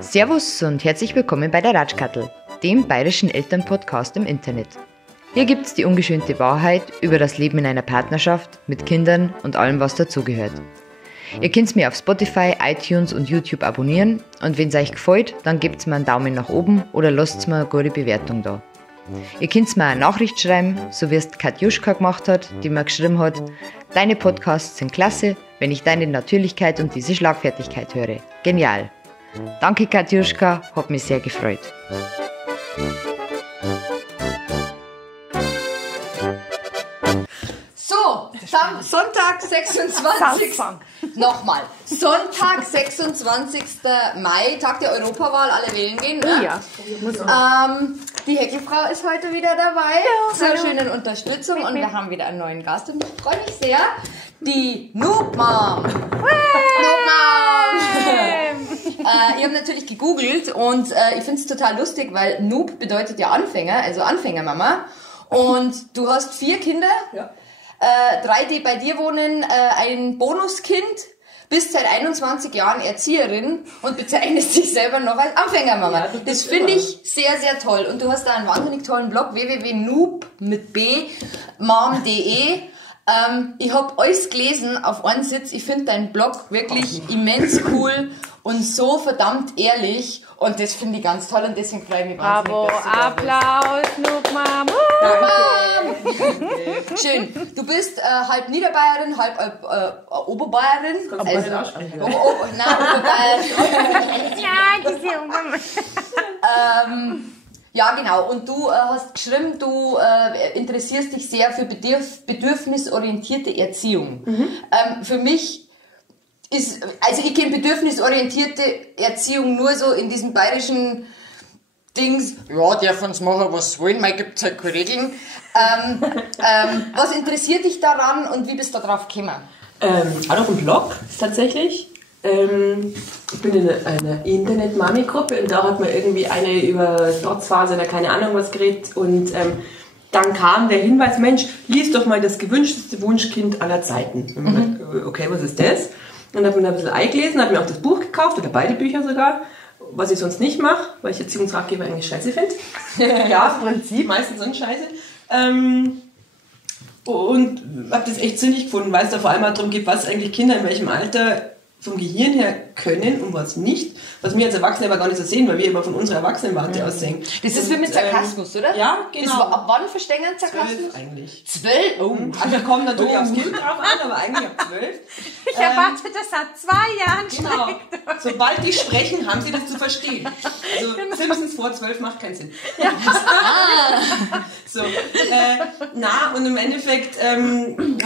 Servus und herzlich willkommen bei der Ratschkattel, dem bayerischen Elternpodcast im Internet. Hier gibt's die ungeschönte Wahrheit über das Leben in einer Partnerschaft mit Kindern und allem, was dazugehört. Ihr könnt mir auf Spotify, iTunes und YouTube abonnieren und wenn es euch gefällt, dann gebt's mir einen Daumen nach oben oder lasst mir eine gute Bewertung da. Ihr könnt mir eine Nachricht schreiben, so wie es Katjuschka gemacht hat, die mir geschrieben hat: Deine Podcasts sind klasse, wenn ich deine Natürlichkeit und diese Schlagfertigkeit höre. Genial. Danke Katjuschka, hat mich sehr gefreut. So, dann Sonntag 26. Nochmal. Sonntag 26. Mai, Tag der Europawahl, alle wählen gehen. Ne? Ja. Die Häckelfrau ist heute wieder dabei zur hallo. schönen Unterstützung und wir haben wieder einen neuen Gast und ich freue mich sehr. Die Noob Mom. Noob Mom. Ich habe natürlich gegoogelt und ich finde es total lustig, weil Noob bedeutet ja Anfänger, also Anfängermama. Und du hast 4 Kinder, 3, die bei dir wohnen, ein Bonuskind, bist seit 21 Jahren Erzieherin und bezeichnest dich selber noch als Anfängermama. Ja, das finde ich sehr, sehr toll. Und du hast da einen wahnsinnig tollen Blog, www.noob.mom.de. Ich habe alles gelesen auf einen Sitz. Ich finde deinen Blog wirklich immens cool und so verdammt ehrlich. Und das finde ich ganz toll und deswegen freue ich mich wahnsinnig. Bravo, Applaus, Noob Mom. Danke. Schön. Du bist halb Niederbayerin, halb Oberbayerin. Oberbayerin. Ja, diese Ja, genau. Und du hast geschrieben, du interessierst dich sehr für bedürfnisorientierte Erziehung. Für mich ist, also ich kenne bedürfnisorientierte Erziehung nur so in diesem bayerischen Dings, ja, dürfen uns machen, was sie wollen, mal gibt's halt keine Regeln. Was interessiert dich daran und wie bist du darauf gekommen? Auch noch ein Blog, tatsächlich. Ich bin in einer Internet-Mami-Gruppe und da hat mir irgendwie eine über Trotzphase oder keine Ahnung was geredet und dann kam der Hinweis, Mensch, lies doch mal das gewünschteste Wunschkind aller Zeiten. Und ich dachte, okay, was ist das? Und dann habe ich mir ein bisschen eingelesen, habe mir auch das Buch gekauft, oder beide Bücher sogar, was ich sonst nicht mache, weil ich Erziehungsratgeber eigentlich scheiße finde. Ja, im Prinzip, meistens so scheiße. Und habe das echt sinnig gefunden, weil es da vor allem auch darum geht, was eigentlich Kinder in welchem Alter vom Gehirn her können und was nicht. Was wir als Erwachsene aber gar nicht so sehen, weil wir immer von unserer Erwachsenenwarte aus sehen. Das ist wie mit Sarkasmus, oder? Ja, genau. Ab wann verstehen Sarkasmus? 12 eigentlich. 12? Oh. Also kommt natürlich aufs Kind drauf an, aber eigentlich ab 12. Ich erwarte das seit 2 Jahren Genau. Sobald die sprechen, haben sie das zu verstehen. Also Simpsons vor 12 macht keinen Sinn. Ja. So, und im Endeffekt hat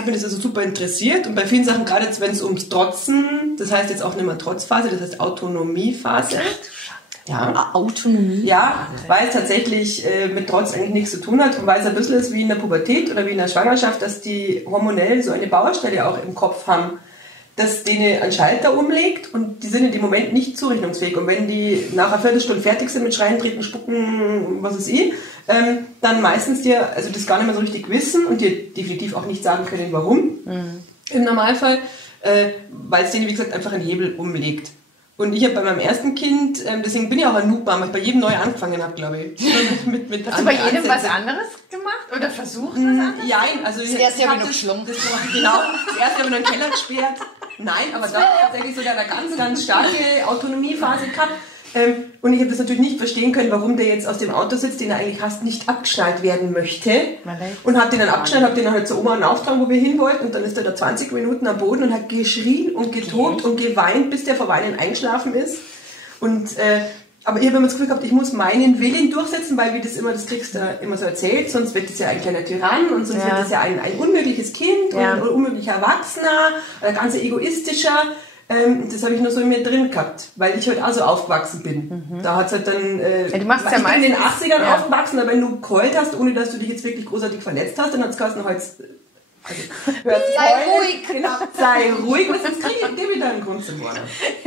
mich das also super interessiert und bei vielen Sachen, gerade jetzt, wenn es ums Trotzen, das heißt jetzt auch nicht mehr Trotzphase, das heißt Autonomiephase. Ja. Autonomie? Ja, weil es tatsächlich mit Trotz eigentlich nichts zu tun hat und weil es ein bisschen ist wie in der Pubertät oder wie in der Schwangerschaft, dass die hormonell so eine Baustelle auch im Kopf haben, dass denen ein Schalter umlegt und die sind in dem Moment nicht zurechnungsfähig. Und wenn die nach einer Viertelstunde fertig sind mit Schreien, Treten, Spucken, was ist dann meistens dir, also das gar nicht mehr so richtig wissen und dir definitiv auch nicht sagen können, warum. Im Normalfall, weil es denen, wie gesagt, einfach einen Hebel umlegt. Und ich habe bei meinem ersten Kind, deswegen bin ich auch ein Noob-Mama, weil ich bei jedem neu angefangen habe, glaube ich. Hast du bei jedem was anderes gemacht oder versucht was anderes? Ja, also das erste habe ich noch geschlungen. Genau, das erste habe ich noch in den Keller gesperrt. Nein, aber da tatsächlich so eine ganz, ganz starke Autonomiephase gehabt. Und ich habe das natürlich nicht verstehen können, warum der jetzt aus dem Auto sitzt, den er eigentlich fast nicht abgeschnallt werden möchte. Und habe den dann abgeschnallt, habe den dann halt zur Oma aufgetragen, wo wir hin wollten. Und dann ist er da 20 Minuten am Boden und hat geschrien und getobt und geweint, bis der vor Weinen eingeschlafen ist. Und aber ich habe immer das Gefühl gehabt, ich muss meinen Willen durchsetzen, weil wie das immer, das kriegst du immer so erzählt, sonst wird das ja ein kleiner Tyrann und sonst wird das ja ein unmögliches Kind und ein unmöglicher Erwachsener, ein ganz egoistischer. Das habe ich nur so in mir drin gehabt, weil ich halt auch so aufgewachsen bin. Da hat's halt dann, du machst ich bin in den 80ern aufgewachsen, aber wenn du geheult hast, ohne dass du dich jetzt wirklich großartig verletzt hast, dann hat's geheißen, halt Also, Sei ruhig. Genau, sei ruhig, und sonst kriege ich wieder einen Grund zum Warnen.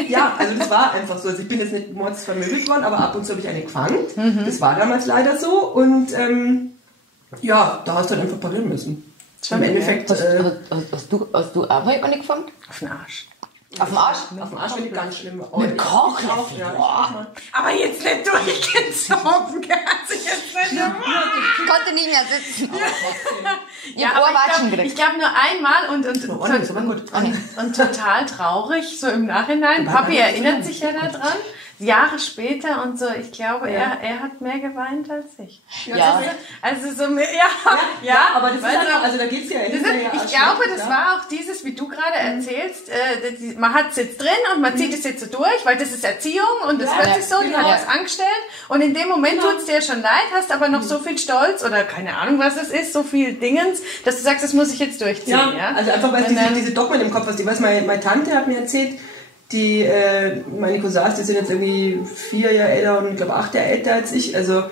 Ja, also das war einfach so. Also ich bin jetzt nicht mordsvermögelt worden, aber ab und zu habe ich eine gefangen. Das war damals leider so. Und ja, da hast du dann einfach parieren müssen. Im Endeffekt. Hast du auch mal eine gefangen? Auf den Arsch. Auf dem Arsch? Auf dem Arsch finde ich ganz schlimm. Mit Kochlöffel? Ja, Aber jetzt nicht durchgezogen, hat sich jetzt nicht Konnte nicht mehr sitzen. Ja, aber ich glaube nur einmal und total traurig, so im Nachhinein. Papi erinnert sich ja daran, Jahre später und so. Ich glaube, er hat mehr geweint als ich. Ja. Also so mehr, aber das ist einfach, also da geht's ja ich glaube, das war auch dieses, wie du gerade erzählst, man hat es jetzt drin und man zieht es jetzt so durch, weil das ist Erziehung und das hört sich so, die hat das angestellt und in dem Moment tut es dir schon leid, hast aber noch so viel Stolz oder keine Ahnung, was es ist, so viel Dingens, dass du sagst, das muss ich jetzt durchziehen. Ja? Also einfach, weil diese Dogmen im Kopf hast. Ich weiß, meine Tante hat mir erzählt, meine Cousins, die sind jetzt irgendwie 4 Jahre älter und ich glaube 8 Jahre älter als ich, also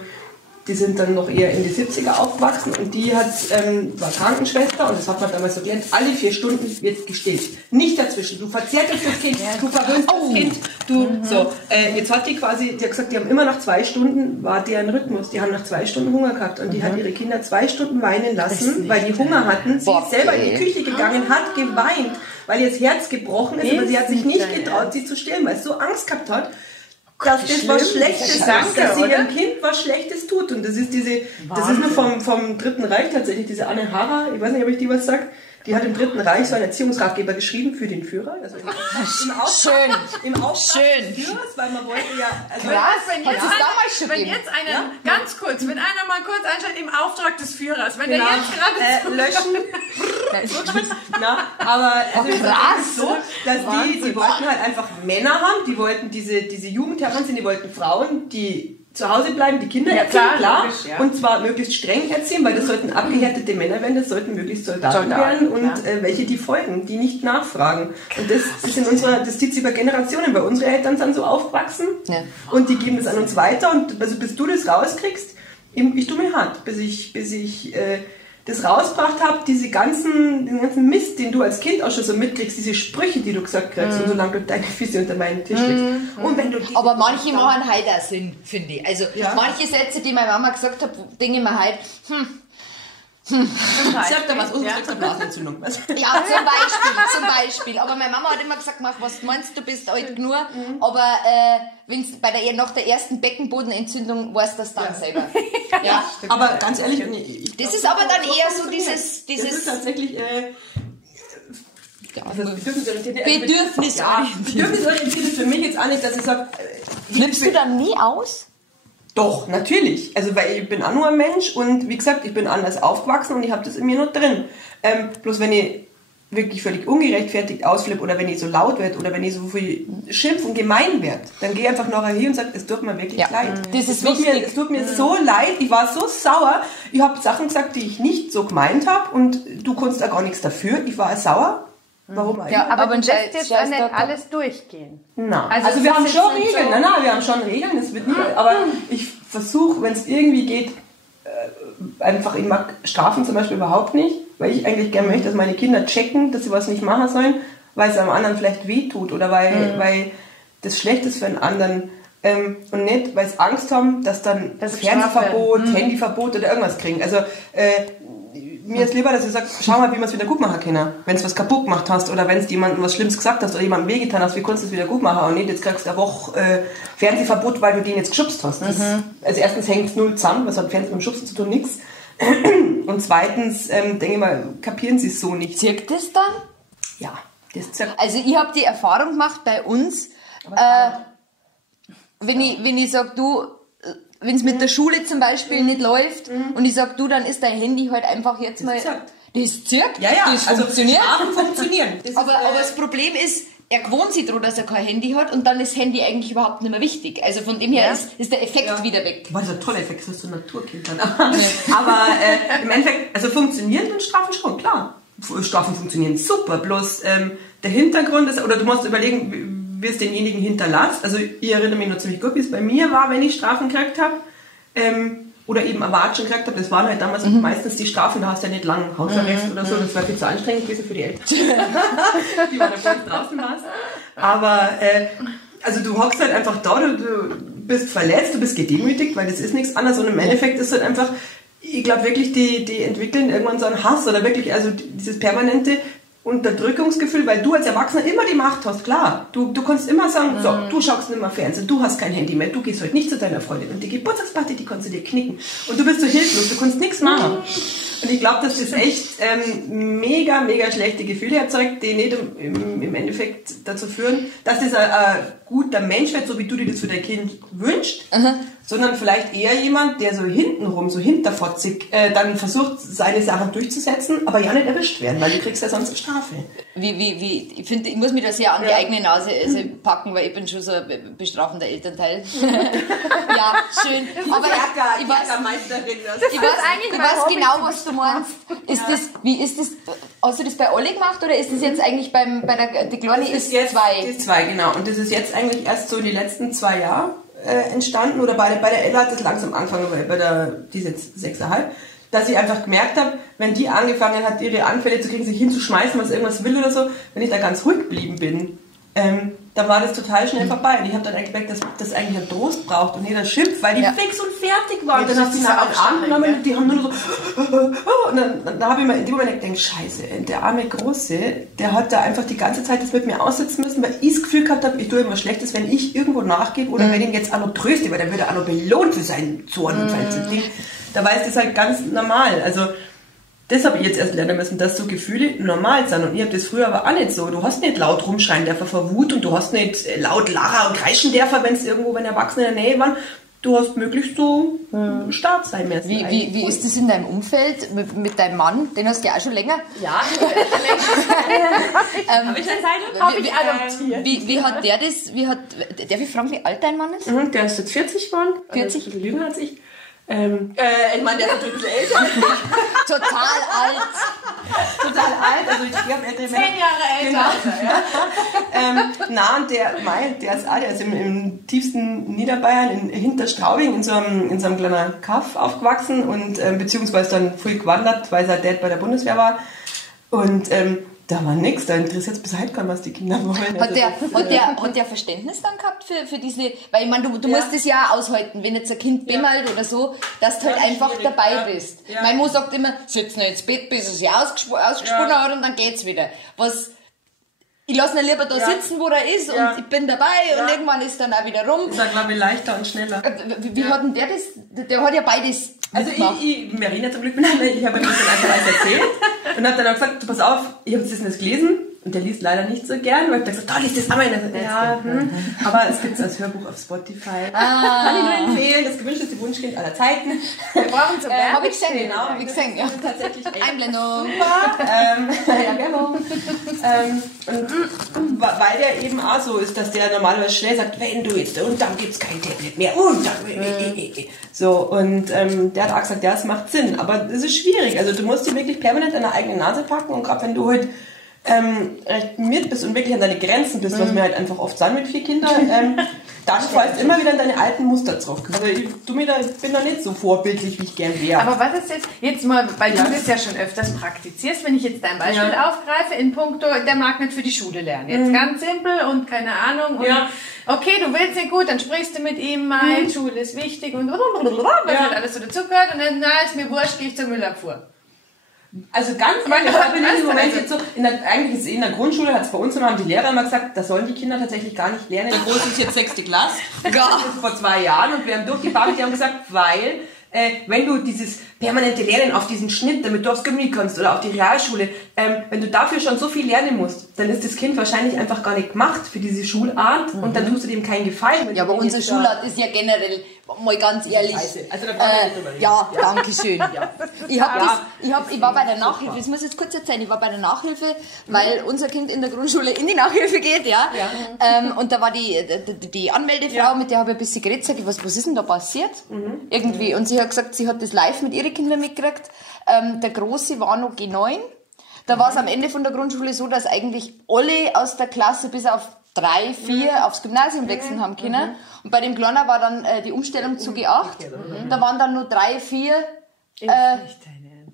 die sind dann noch eher in die 70er aufgewachsen und die war Krankenschwester und das hat man damals so gelernt, alle 4 Stunden wird gestillt. Nicht dazwischen. Du verzärtest das Kind, du verwöhnst das Kind, jetzt hat die quasi, die hat gesagt, die haben immer nach 2 Stunden, war deren Rhythmus, die haben nach 2 Stunden Hunger gehabt und die hat ihre Kinder 2 Stunden weinen lassen, weil die Hunger hatten. Sie ist selber in die Küche gegangen, hat geweint, weil ihr das Herz gebrochen ist, aber sie hat sich nicht getraut, sie zu stillen, weil sie so Angst gehabt hat, dass das was Schlechtes sagt, dass sie ihrem Kind was Schlechtes tut. Und das ist das ist nur vom Dritten Reich tatsächlich, diese Anne Hara, ich weiß nicht, ob ich die was sage, die hat im Dritten Reich so einen Erziehungsratgeber geschrieben für den Führer. Also im Auftrag des Führers, weil man wollte ja... Also wenn jetzt einer, ganz kurz, wenn einer mal kurz einschaltet, im Auftrag des Führers, wenn der jetzt gerade... löschen. Aber also es ist so, dass die wollten halt einfach Männer haben, die wollten diese Jugend heranziehen, die wollten Frauen, die zu Hause bleiben, die Kinder erziehen, klar. Logisch, ja. Und zwar möglichst streng erziehen, weil das sollten abgehärtete Männer werden, das sollten möglichst Soldaten werden und welche die folgen, die nicht nachfragen. Und das zieht sich über Generationen, weil unsere Eltern sind so aufgewachsen und die geben das an uns weiter und also bis du das rauskriegst, ich tue mir hart, bis ich das rausgebracht habe, den ganzen Mist, den du als Kind auch schon so mitkriegst, diese Sprüche, die du gesagt kriegst und solange du deine Füße unter meinen Tisch legst. Und wenn du aber manche machen halt auch Sinn, finde ich. Also manche Sätze, die meine Mama gesagt hat, denke ich mir halt, Sag da was, kriegst du Blasenentzündung. Ja, zum Beispiel. Aber meine Mama hat immer gesagt, mach was du meinst, du bist alt genug. Aber wenn's nach der ersten Beckenbodenentzündung weißt du das dann selber. Ja. Aber ganz ehrlich, das ist aber dann eher so dieses... Das ist tatsächlich... bedürfnisorientiert. Bedürfnisorientiert ist für mich jetzt auch nicht, dass ich sage... Flippst du dann nie aus? Doch, natürlich. Also, weil ich bin auch nur ein Mensch und wie gesagt, ich bin anders aufgewachsen und ich habe das in mir noch drin. Bloß wenn ich wirklich völlig ungerechtfertigt ausflippe oder wenn ich so laut werde oder wenn ich so viel schimpf und gemein werde, dann gehe ich einfach nachher hin und sage, es tut mir wirklich leid. Das ist wichtig. Es tut mir so leid, ich war so sauer, ich habe Sachen gesagt, die ich nicht so gemeint habe und du konntest auch gar nichts dafür, ich war sauer. Warum eigentlich? Ja, aber du lässt jetzt auch nicht alles durchgehen. Nein. Also wir haben schon Regeln. So nein, wir haben schon Regeln. Das wird nicht, aber ich versuche, wenn es irgendwie geht, einfach, ich mag Strafen zum Beispiel überhaupt nicht, weil ich eigentlich gerne möchte, dass meine Kinder checken, dass sie was nicht machen sollen, weil es am anderen vielleicht wehtut oder weil das schlecht ist für einen anderen. Und nicht, weil sie Angst haben, dass dann das Fernsehverbot, Handyverbot oder irgendwas kriegen. Also mir ist lieber, dass ich sage, schau mal, wie wir es wieder gut machen können. Wenn du was kaputt gemacht hast oder wenn du jemandem was Schlimmes gesagt hast oder jemandem wehgetan hast, wie kannst du es wieder gut machen? Und nicht, jetzt kriegst du eine Woche Fernsehverbot, weil du den jetzt geschubst hast. Also erstens hängt es null zusammen, was hat Fernsehen mit dem Schubsen zu tun? Nix. Und zweitens, denke ich mal, kapieren sie es so nicht. Zirkt das dann? Ja, das zirkt. Also ich habe die Erfahrung gemacht bei uns, wenn ich sage, du, wenn es mit der Schule zum Beispiel nicht läuft und ich sag, du, dann ist dein Handy halt einfach jetzt mal... Das zirkt? Ja, das funktioniert. Strafen funktionieren. Aber das Problem ist, er gewohnt sich daran, dass er kein Handy hat und dann ist Handy eigentlich überhaupt nicht mehr wichtig. Also von dem her ist der Effekt wieder weg. War das ein toller Effekt, das hast du Naturkind dann. Aber im Endeffekt, also funktionieren und Strafen schon, klar. Strafen funktionieren super, bloß der Hintergrund ist, oder du musst überlegen, wie es denjenigen hinterlässt. Also ich erinnere mich noch ziemlich gut, wie es bei mir war, wenn ich Strafen gekriegt habe. oder eben ein Watschen gekriegt habe. Das waren halt damals meistens die Strafen, da hast du ja nicht lang Hausarrest oder so, das war viel zu anstrengend gewesen für die Eltern. Die waren da draußen warst. Aber also du hockst halt einfach da, du bist verletzt, du bist gedemütigt, weil das ist nichts anderes und im Endeffekt ist halt einfach, ich glaube wirklich, die entwickeln irgendwann so einen Hass oder wirklich, also dieses permanente Unterdrückungsgefühl, weil du als Erwachsener immer die Macht hast, klar. Du kannst immer sagen, so, du schaust nicht mehr Fernsehen, du hast kein Handy mehr, du gehst heute nicht zu deiner Freundin und die Geburtstagsparty, die kannst du dir knicken. Und du bist so hilflos, du kannst nichts machen. Und ich glaube, dass das echt mega, mega schlechte Gefühle erzeugt, die nicht im Endeffekt dazu führen, dass das ein guter Mensch wird, so wie du dir das für dein Kind wünschst, sondern vielleicht eher jemand, der so hintenrum, so hinterfotzig, dann versucht, seine Sachen durchzusetzen, aber ja nicht erwischt werden, weil du kriegst ja sonst eine Strafe. Ich finde, ich muss mich da sehr an die eigene Nase packen, weil ich bin schon so ein bestrafender Elternteil. Ja, schön. Aber ich weiß genau, was du meinst. Wie ist das, hast du das bei Olli gemacht oder ist das jetzt eigentlich die Kleine ist jetzt 2? Die ist 2, genau. Und das ist jetzt eigentlich erst so die letzten 2 Jahre entstanden, oder bei der Ella hat das langsam angefangen, weil die ist jetzt 6,5, dass ich einfach gemerkt habe, wenn die angefangen hat, ihre Anfälle zu kriegen, sich hinzuschmeißen, was irgendwas will oder so, wenn ich da ganz ruhig geblieben bin, dann war das total schnell vorbei. Und ich habe dann eigentlich gemerkt, dass das eigentlich einen Trost braucht und jeder schimpft, weil die fix und fertig waren. Und dann hast du sie Arm genommen und die haben nur so und dann habe ich mir in dem Moment gedacht, scheiße, der arme Große, der hat da einfach die ganze Zeit das mit mir aussitzen müssen, weil ich das Gefühl gehabt habe, ich tue irgendwas Schlechtes, wenn ich irgendwo nachgebe oder wenn ich ihn jetzt auch noch tröste, weil dann wird er auch noch belohnt für seinen Zorn und sein Ding. Da war das halt ganz normal. Also das habe ich jetzt erst lernen müssen, dass so Gefühle normal sind. Und ich habe das früher aber auch nicht so. Du hast nicht laut rumschreien dürfen vor Wut und du hast nicht laut lachen und kreischen dürfen, wenn Erwachsene in der Nähe waren. Du hast möglichst so stark sein müssen. Wie ist das in deinem Umfeld mit deinem Mann? Den hast du ja auch schon länger. Ja, habe ich eine Zeit? Habe ich adoptiert. Wie hat der das? Darf ich fragen, wie alt dein Mann ist? Der ist jetzt 40 geworden. 40? Also jünger als ich. Ich meine, der ist natürlich ein bisschen älter. Total alt. Total alt. Also ich glaube, 10 Jahre älter. Genau. Und der ist alt. Der ist im tiefsten Niederbayern, in Hinterstraubing, in so einem kleinen Kaff aufgewachsen und beziehungsweise dann früh gewandert, weil sein Dad bei der Bundeswehr war. Und da war nichts, da interessiert es bis heute kaum, was die Kinder wollen. Hat der Verständnis dann gehabt für diese, weil ich meine, du musst es ja aushalten, wenn jetzt ein Kind bimmelt oder so, dass du halt einfach dabei bist. Ja. Meine Mutter sagt immer, sitz noch ins Bett, bis er sich ausgesponnen hat und dann geht's wieder. Ich lasse ihn lieber da sitzen, wo er ist und ich bin dabei und irgendwann ist dann auch wieder rum. Das ist, glaube ich, leichter und schneller. Wie hat denn der das? Der hat ja beides mitgemacht. Also ich erinnere zum Glück miteinander, ich habe ihm das dann einfach alles erzählt und habe dann auch gesagt, du pass auf, ich habe das gelesen und der liest leider nicht so gern, weil ich gesagt habe, liest das einmal in der aber es gibt es als Hörbuch auf Spotify. Kann ich nur empfehlen, das gewünschteste Wunschkind aller Zeiten. Wir brauchen so Habe ich gesehen, genau. Habe ich gesehen, ja. Tatsächlich Einblendung. Ja, Werbung. Und weil der eben auch so ist, dass der normalerweise schnell sagt, wenn du jetzt, und dann gibt es kein Tablet mehr, und dann, so, und der hat auch gesagt, ja, es macht Sinn, aber es ist schwierig, also du musst dich wirklich permanent an der eigenen Nase packen und gerade wenn du halt recht miert bist und wirklich an deine Grenzen bist, was wir halt einfach oft sind mit 4 Kindern, dann fällst immer wieder in deine alten Muster zurück. Also ich bin da nicht so vorbildlich, wie ich gern wäre. Aber was ist jetzt mal, weil du das ja schon öfters praktizierst, wenn ich jetzt dein Beispiel aufgreife, in puncto, der mag nicht für die Schule lernen. Jetzt ganz simpel und keine Ahnung. Und okay, du willst nicht gut, dann sprichst du mit ihm, Schule ist wichtig und was halt alles so dazugehört und dann, ist mir wurscht, gehe ich zur Müllabfuhr. Also ganz ehrlich, bin ich im Moment jetzt so, eigentlich ist in der Grundschule, hat es bei uns immer, haben die Lehrer immer gesagt, das sollen die Kinder tatsächlich gar nicht lernen. Der Große ist jetzt 6. Klasse. Das ist vor 2 Jahren und wir haben durchgebankt, die haben gesagt, weil wenn du dieses permanente Lernen auf diesen Schnitt, damit du aufs Gymnasium kommst oder auf die Realschule, wenn du dafür schon so viel lernen musst, dann ist das Kind wahrscheinlich einfach gar nicht gemacht für diese Schulart und dann tust du dem keinen Gefallen. Ja, aber unsere Schulart ist ja generell, mal ganz ehrlich. Also da brauchen wir nicht drüber reden. Ja, danke schön. Ich war bei der Nachhilfe, das muss ich jetzt kurz erzählen, ich war bei der Nachhilfe, weil unser Kind in der Grundschule in die Nachhilfe geht, und da war die Anmeldefrau, mit der habe ich ein bisschen geredet, sag ich, was ist denn da passiert? Irgendwie, und sie hat gesagt, sie hat das live mit ihren Kindern mitgekriegt. Der Große war noch G9. Da war es am Ende von der Grundschule so, dass eigentlich alle aus der Klasse bis auf 3, 4 aufs Gymnasium wechseln haben können. Und bei dem Kleiner war dann die Umstellung zu G8. Da waren dann nur 3, 4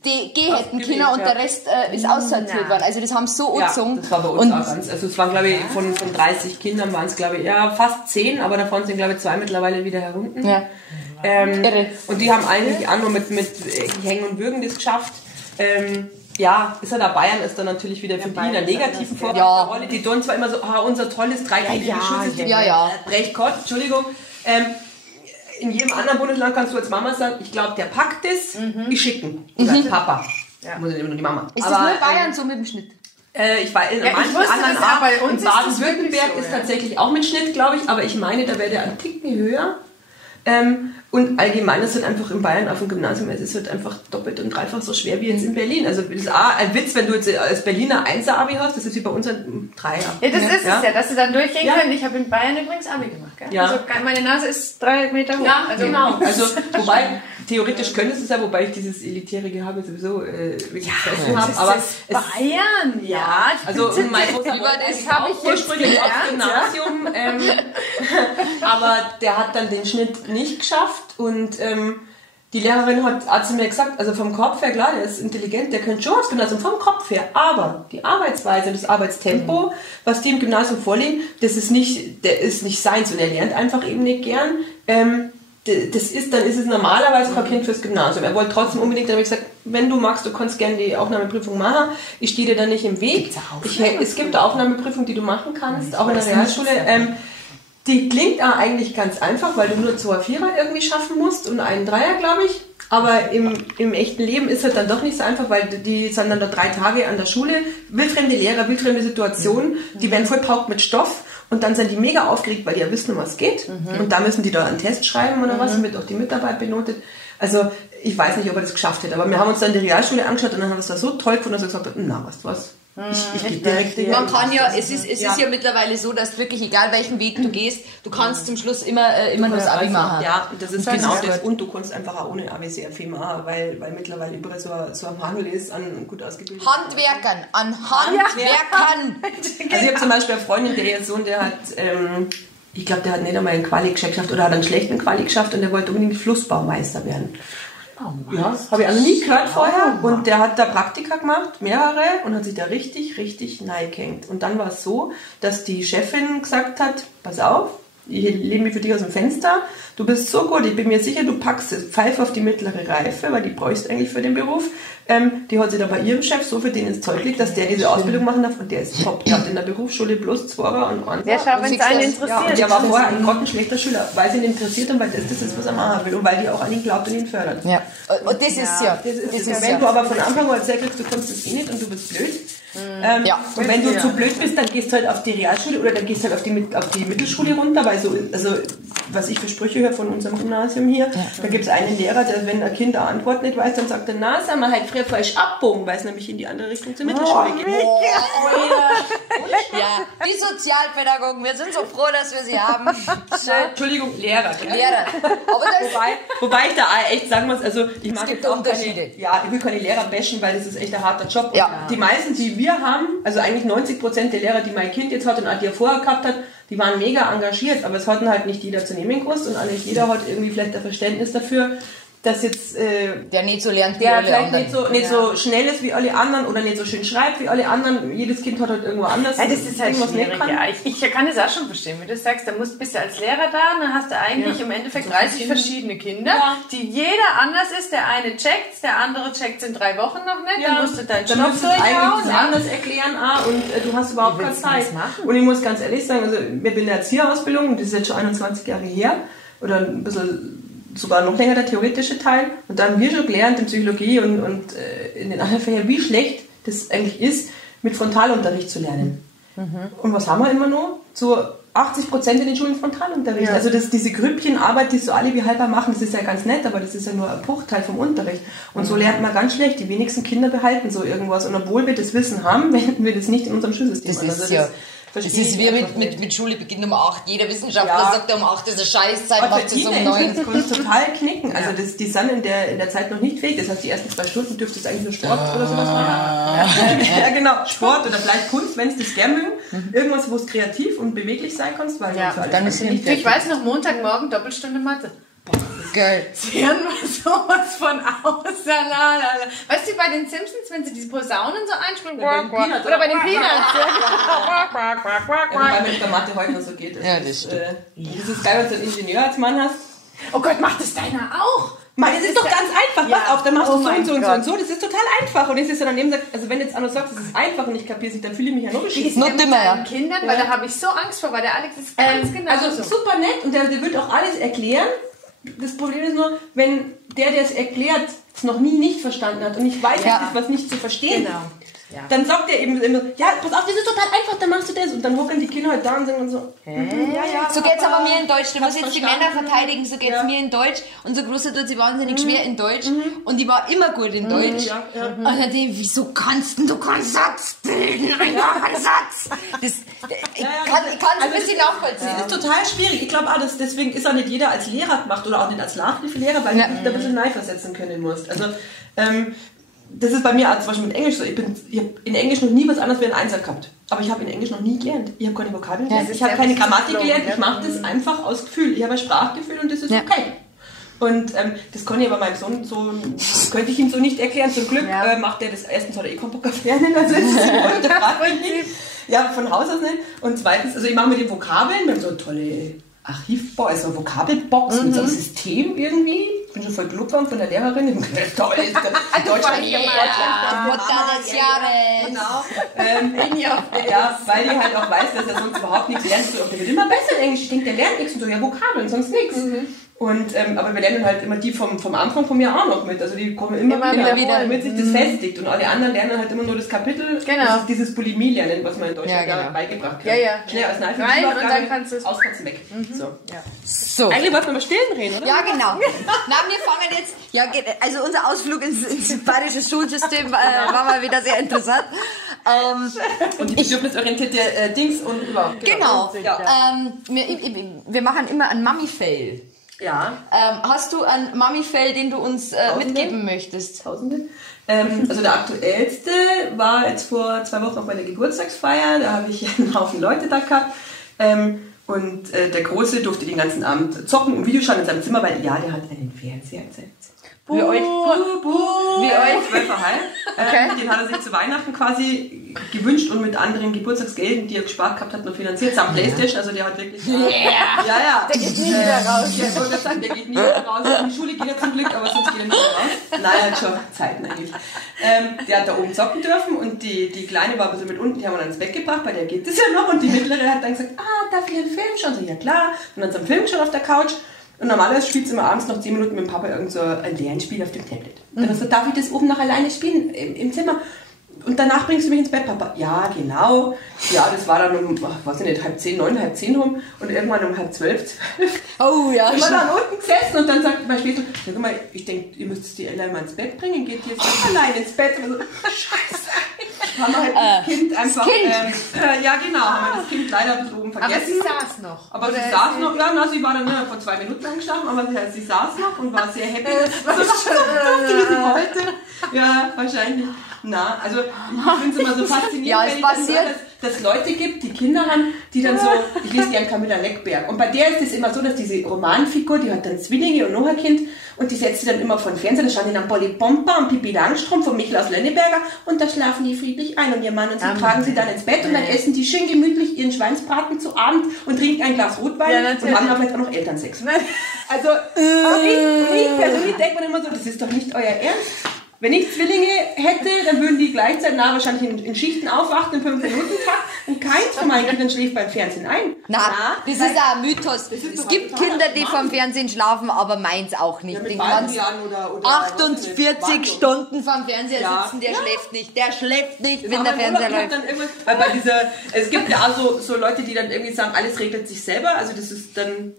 die gehen hätten können und der Rest ist aussortiert worden. Also das haben sie so angezogen. Das war bei uns auch ganz. Also es waren, glaube ich, von 30 Kindern waren es, glaube ich, fast 10, aber davon sind, glaube ich, 2 mittlerweile wieder herunten. Ja. Und die haben eigentlich auch nur mit Hängen und Würgen das geschafft. Ist ja da Bayern ist dann natürlich wieder für die in der negativen Rolle. Die tun zwar immer so, unser tolles dreikönige Schulsystem. Recht kurz, Entschuldigung. In jedem anderen Bundesland kannst du als Mama sagen, ich glaube, der packt es, ich schicken. Oder als Papa. Muss ja immer nur die Mama. Ist das nur in Bayern so mit dem Schnitt? Ich weiß, in manchen anderen auch. In Baden-Württemberg ist tatsächlich auch mit Schnitt, glaube ich, aber ich meine, da wäre der ein Ticken höher. Und allgemein ist es halt einfach in Bayern auf dem Gymnasium, es ist halt einfach doppelt und dreifach so schwer wie jetzt in Berlin. Also das ist auch ein Witz, wenn du jetzt als Berliner 1er-Abi hast, das ist wie bei uns ein 3er. Ja, das ist es ja, dass sie dann durchgehen können. Ich habe in Bayern übrigens Abi gemacht, gell? Ja. Also meine Nase ist 3 Meter hoch. Ja, also, genau. Also, wobei, theoretisch könntest du es ja, wobei ich dieses elitäre Gehabe sowieso wirklich fressen habe. Aber Bayern, also mein großer Freund habe ich ursprünglich aufs Gymnasium, aber der hat dann den Schnitt nicht geschafft und die Lehrerin hat zu mir gesagt, also vom Kopf her, klar, der ist intelligent, der könnte schon aufs Gymnasium, vom Kopf her, aber die Arbeitsweise, das Arbeitstempo, was die im Gymnasium vorlegen, der ist nicht seins und er lernt einfach eben nicht gern. Dann ist es normalerweise kein Kind fürs Gymnasium. Er wollte trotzdem unbedingt, dann habe ich gesagt, wenn du magst, du kannst gerne die Aufnahmeprüfung machen. Ich stehe dir da nicht im Weg. Es gibt eine Aufnahmeprüfung, die du machen kannst, auch in der Realschule. Die klingt eigentlich ganz einfach, weil du nur 2 Vierer irgendwie schaffen musst und einen Dreier, glaube ich. Aber im echten Leben ist es dann doch nicht so einfach, weil die sind dann da 3 Tage an der Schule, wildfremde Lehrer, wildfremde Situationen, die werden vollpaukt mit Stoff und dann sind die mega aufgeregt, weil die ja wissen, um was es geht. Und da müssen die da einen Test schreiben oder was, wird auch die Mitarbeit benotet. Also ich weiß nicht, ob er das geschafft hätte, aber wir haben uns dann die Realschule angeschaut und dann haben wir es da so toll gefunden, dass wir gesagt haben, na, weißt du was? Ich gehe direkt. Man kann es ist ja mittlerweile so, dass wirklich, egal welchen Weg du gehst, du kannst zum Schluss immer nur das Abi machen. Ja, das ist genau das. Und du kannst einfach auch ohne Abi sehr viel machen, weil mittlerweile überall so ein Mangel ist an gut ausgebildeten Handwerkern. Also ich habe zum Beispiel eine Freundin, der Sohn, der hat, ich glaube, der hat nicht einmal einen Quali geschafft oder hat einen schlechten Quali geschafft und der wollte unbedingt Flussbaumeister werden. Ja, habe ich auch noch nie gehört vorher. Und der hat da Praktika gemacht, mehrere, und hat sich da richtig, richtig neigehängt. Und dann war es so, dass die Chefin gesagt hat, pass auf, ich lehne mich für dich aus dem Fenster, du bist so gut, ich bin mir sicher, du packst das Pfeife auf die mittlere Reife, weil die bräuchst eigentlich für den Beruf. Die hat sich da bei ihrem Chef so für den ins Zeug gelegt, dass der diese Ausbildung machen darf und der ist top. Der hat in der Berufsschule bloß 2er und 1er. Ja, schau, wenn es einen interessiert. Ja, und der war vorher ein grottenschlechter Schüler, weil sie ihn interessiert und weil das ist, was er machen will und weil die auch an ihn glaubt und ihn fördert. Ja, und das ist wenn du aber von Anfang an erzählt kriegst, du kannst das eh nicht und du bist blöd. Und wenn du zu blöd bist, dann gehst du halt auf die Realschule oder dann gehst du halt auf die Mittelschule runter, weil so, also was ich für Sprüche höre von unserem Gymnasium hier, da gibt es einen Lehrer, der, wenn ein Kind eine Antwort nicht weiß, dann sagt er, na, sag mal, halt früher falsch abbogen, weil es nämlich in die andere Richtung zur Mittelschule geht. Ja, die Sozialpädagogen, wir sind so froh, dass wir sie haben. Entschuldigung, Lehrer. Aber wobei ich da echt sagen muss, also ich mag jetzt auch ich will keine Lehrer bashen, weil das ist echt ein harter Job. Und die meisten, die wir haben, also eigentlich 90% der Lehrer, die mein Kind jetzt hat und auch die er vorher gehabt hat, die waren mega engagiert, aber es hatten halt nicht jeder zu nehmen gewusst und auch nicht jeder hat irgendwie vielleicht ein Verständnis dafür, dass jetzt der nicht so lernt wie der alle vielleicht anderen. nicht so schnell ist wie alle anderen oder nicht so schön schreibt wie alle anderen. Jedes Kind hat halt irgendwo anders. Ja, das ist halt schwierig. Ja. Ich kann das auch schon verstehen, wie du sagst, bist du als Lehrer da und dann hast du eigentlich im Endeffekt 30 verschiedene Kinder, die jeder anders ist. Der eine checkt, der andere checkt in 3 Wochen noch nicht. Dann musst du deinen Stoff durchhauen. Anders erklären und du hast überhaupt keine Zeit. Und ich muss ganz ehrlich sagen, also ich bin in der Erzieherausbildung und das ist jetzt schon 21 Jahre her oder ein bisschen sogar noch länger der theoretische Teil. Und da haben wir schon gelernt in Psychologie und in den anderen Fächern, wie schlecht das eigentlich ist, mit Frontalunterricht zu lernen. Und was haben wir immer noch? So 80% in den Schulen Frontalunterricht. Also diese Grüppchenarbeit, die so alle wie halber machen, das ist ja ganz nett, aber das ist ja nur ein Bruchteil vom Unterricht. Und so lernt man ganz schlecht. Die wenigsten Kinder behalten so irgendwas. Und obwohl wir das Wissen haben, wenden wir das nicht in unserem Schulsystem an. Das ist wie mit Schule beginnt um 8. Jeder Wissenschaftler sagt, um 8 ist eine Scheißzeit, macht es um 9. Das kann total knicken. Also die sind in der Zeit noch nicht fähig. Das heißt, die ersten 2 Stunden dürfte es eigentlich nur Sport oder sowas machen. Ja, genau. Sport oder vielleicht Kunst, wenn es das gerne mögen. Irgendwas, wo es kreativ und beweglich sein kannst, weil ja, alles dann ist nicht. Ich weiß noch, Montagmorgen Doppelstunde Mathe. Geil. Sie hören mal sowas von aus. Weißt du, bei den Simpsons, wenn sie diese Posaunen so einspielen, oder bei den Peanuts. Weil mit der Mathe heute noch so geht. Ja, das stimmt. Das ist geil, wenn du einen Ingenieur als Mann hast. Oh Gott, macht das deiner auch? Mann, das ist doch ganz einfach. Ja. Pass auf, dann machst du so und so und so Gott. und so. Das ist total einfach. Und jetzt ist er daneben sagt, also wenn jetzt einer sagt, das ist einfach und ich kapiere es nicht, dann fühle ich mich ja noch Wie beschissen. ist der mit deinen Kindern? Weil da habe ich so Angst vor, weil der Alex ist ganz genau Also so. super nett und der wird auch alles erklären. Das Problem ist nur, wenn der es erklärt, es noch nie nicht verstanden hat und ich weiß, es ist was nicht zu verstehen. Genau. Ja. Dann sagt er eben immer, ja, pass auf, das ist total einfach, dann machst du das. Und dann hocken die Kinder halt da und sagen so, So geht's aber mir in Deutsch. Du musst jetzt die verstanden. Männer verteidigen, so geht's mir in Deutsch. Unser Großer tut sich wahnsinnig schwer in Deutsch. Und die war immer gut in Deutsch. Und dann denke ich, wieso kannst du keinen Satz bilden? Einfach einen Satz. Ich kann es ein bisschen nachvollziehen. Das ist total schwierig. Ich glaube auch, deswegen ist auch nicht jeder als Lehrer gemacht oder auch nicht als Nachhilfelehrer, weil du da ein bisschen neu versetzen können musst. Also, das ist bei mir auch zum Beispiel mit Englisch so. Ich habe in Englisch noch nie was anderes wie ein Einser gehabt. Aber ich habe in Englisch noch nie gelernt. Ich habe keine Vokabeln gelernt. Ich habe keine Grammatik gelernt. Ich mache das einfach aus Gefühl. Ich habe ein Sprachgefühl und das ist okay. Und das kann ich aber meinem Sohn so, könnte ich ihm so nicht erklären. Zum Glück macht er das. Erstens hat er keinen Bock auf Lernen, also das ist der fragt mich nicht. Ja, von Haus aus nicht. Und zweitens, also ich mache mit den Vokabeln, wir haben so eine tolle Archivbox, also eine Vokabelbox mit so einem System irgendwie. Ich bin schon voll gelobt worden von der Lehrerin. Im Toll, Deutschland. Mutter des Jahres. Genau. Ja, weil die halt auch weiß, dass er sonst überhaupt nichts lernt. Und der wird immer besser in Englisch. Ich denke, der lernt nichts und so, ja, Vokabeln, sonst nichts. Und, aber wir lernen halt immer die vom Anfang von mir auch noch mit. Also die kommen immer wieder, damit sich das festigt. Und alle anderen lernen halt immer nur das Kapitel. Genau. Das ist dieses Bulimie-Lernen, was man in Deutschland ja beigebracht hat. Schnell als Neife rein und dann kannst du es auskotzen weg. So. Eigentlich wollten wir mal stillen reden, oder? Ja, genau. Na, wir fangen jetzt, also unser Ausflug ins bayerische Schulsystem war mal wieder sehr interessant. Und die bedürfnisorientierte Dings und überhaupt. Genau. Ja. Wir machen immer einen Mami-Fail. Ja. Hast du einen Mami-Fail, den du uns mitgeben möchtest? Tausende. Also der aktuellste war jetzt vor 2 Wochen auf meiner Geburtstagsfeier. Da habe ich einen Haufen Leute da gehabt. Und der Große durfte den ganzen Abend zocken und Videos schauen in seinem Zimmer, weil der hat einen Fernseher jetzt. Wie euch? Wie euch? 12 heim. Den hat er sich zu Weihnachten quasi gewünscht und mit anderen Geburtstagsgelden, die er gespart gehabt hat, noch finanziert. Samt Playstation, also der hat wirklich... Ja. Der geht nie wieder raus. Ich wollte sagen, der geht nie wieder raus. In die Schule geht er zum Glück, aber sonst geht er nicht mehr raus. Nein, er hat schon Zeiten eigentlich. Der hat da oben zocken dürfen und die Kleine war ein bisschen mit unten, die haben wir dann ins Bett gebracht, bei der geht das ja noch. Und die Mittlere hat dann gesagt, darf ich einen Film schauen? So, ja klar. Und dann so einen Film schon auf der Couch. Und normalerweise spielt sie immer abends noch 10 Minuten mit dem Papa irgend so ein Lernspiel auf dem Tablet. Dann hast du gesagt, darf ich das oben noch alleine spielen im Zimmer? Und danach bringst du mich ins Bett, Papa. Ja, genau. Ja, das war dann um, weiß ich nicht, 9:30 rum. Und irgendwann um 11:30. Oh ja. Ich war dann unten gesessen und dann sagt mein Schwester, sag mal, ich denke, ihr müsst die Ella mal ins Bett bringen, geht die jetzt auch allein ins Bett? Und so, Scheiße. Haben wir halt das Kind einfach... ja, genau, haben wir das Kind leider bis oben vergessen. Aber sie saß noch. Aber sie saß noch, ja, sie war dann vor 2 Minuten angeschlafen, aber sie saß noch und war sehr happy, dass sie wollte. Ja, wahrscheinlich. Na, also ich finde es immer so faszinierend, Ja, es wenn passiert. dass es Leute gibt, die Kinder haben, die dann so, ich lese gern Camilla Leckberg. Und bei der ist es immer so, dass diese Romanfigur, die hat dann Zwillinge und noch ein Kind und die setzt sie dann immer vor den Fernseher, da schauen die dann Polly Pompa und Pippi Langstrumpf von Michel aus Lenneberger und da schlafen die friedlich ein und ihr Mann und sie tragen sie dann ins Bett und dann essen die schön gemütlich ihren Schweinsbraten zu Abend und trinken ein Glas Rotwein und haben dann vielleicht auch noch Elternsex. Also, ich persönlich denke mir immer so, das ist doch nicht euer Ernst. Wenn ich Zwillinge hätte, dann würden die gleichzeitig wahrscheinlich in Schichten aufwachen, im 5-Minuten-Tag und keins von meinen Kindern schläft beim Fernsehen ein. Das ist ein Mythos. Es gibt Kinder, die vom Fernsehen schlafen, aber meins auch nicht. Ja, Den kannst oder 48 Stunden vom Fernseher sitzen, der schläft nicht. Der schläft nicht, wenn der Fernseher läuft. Weil bei es gibt ja auch so Leute, die dann irgendwie sagen, alles regelt sich selber. Also das ist dann...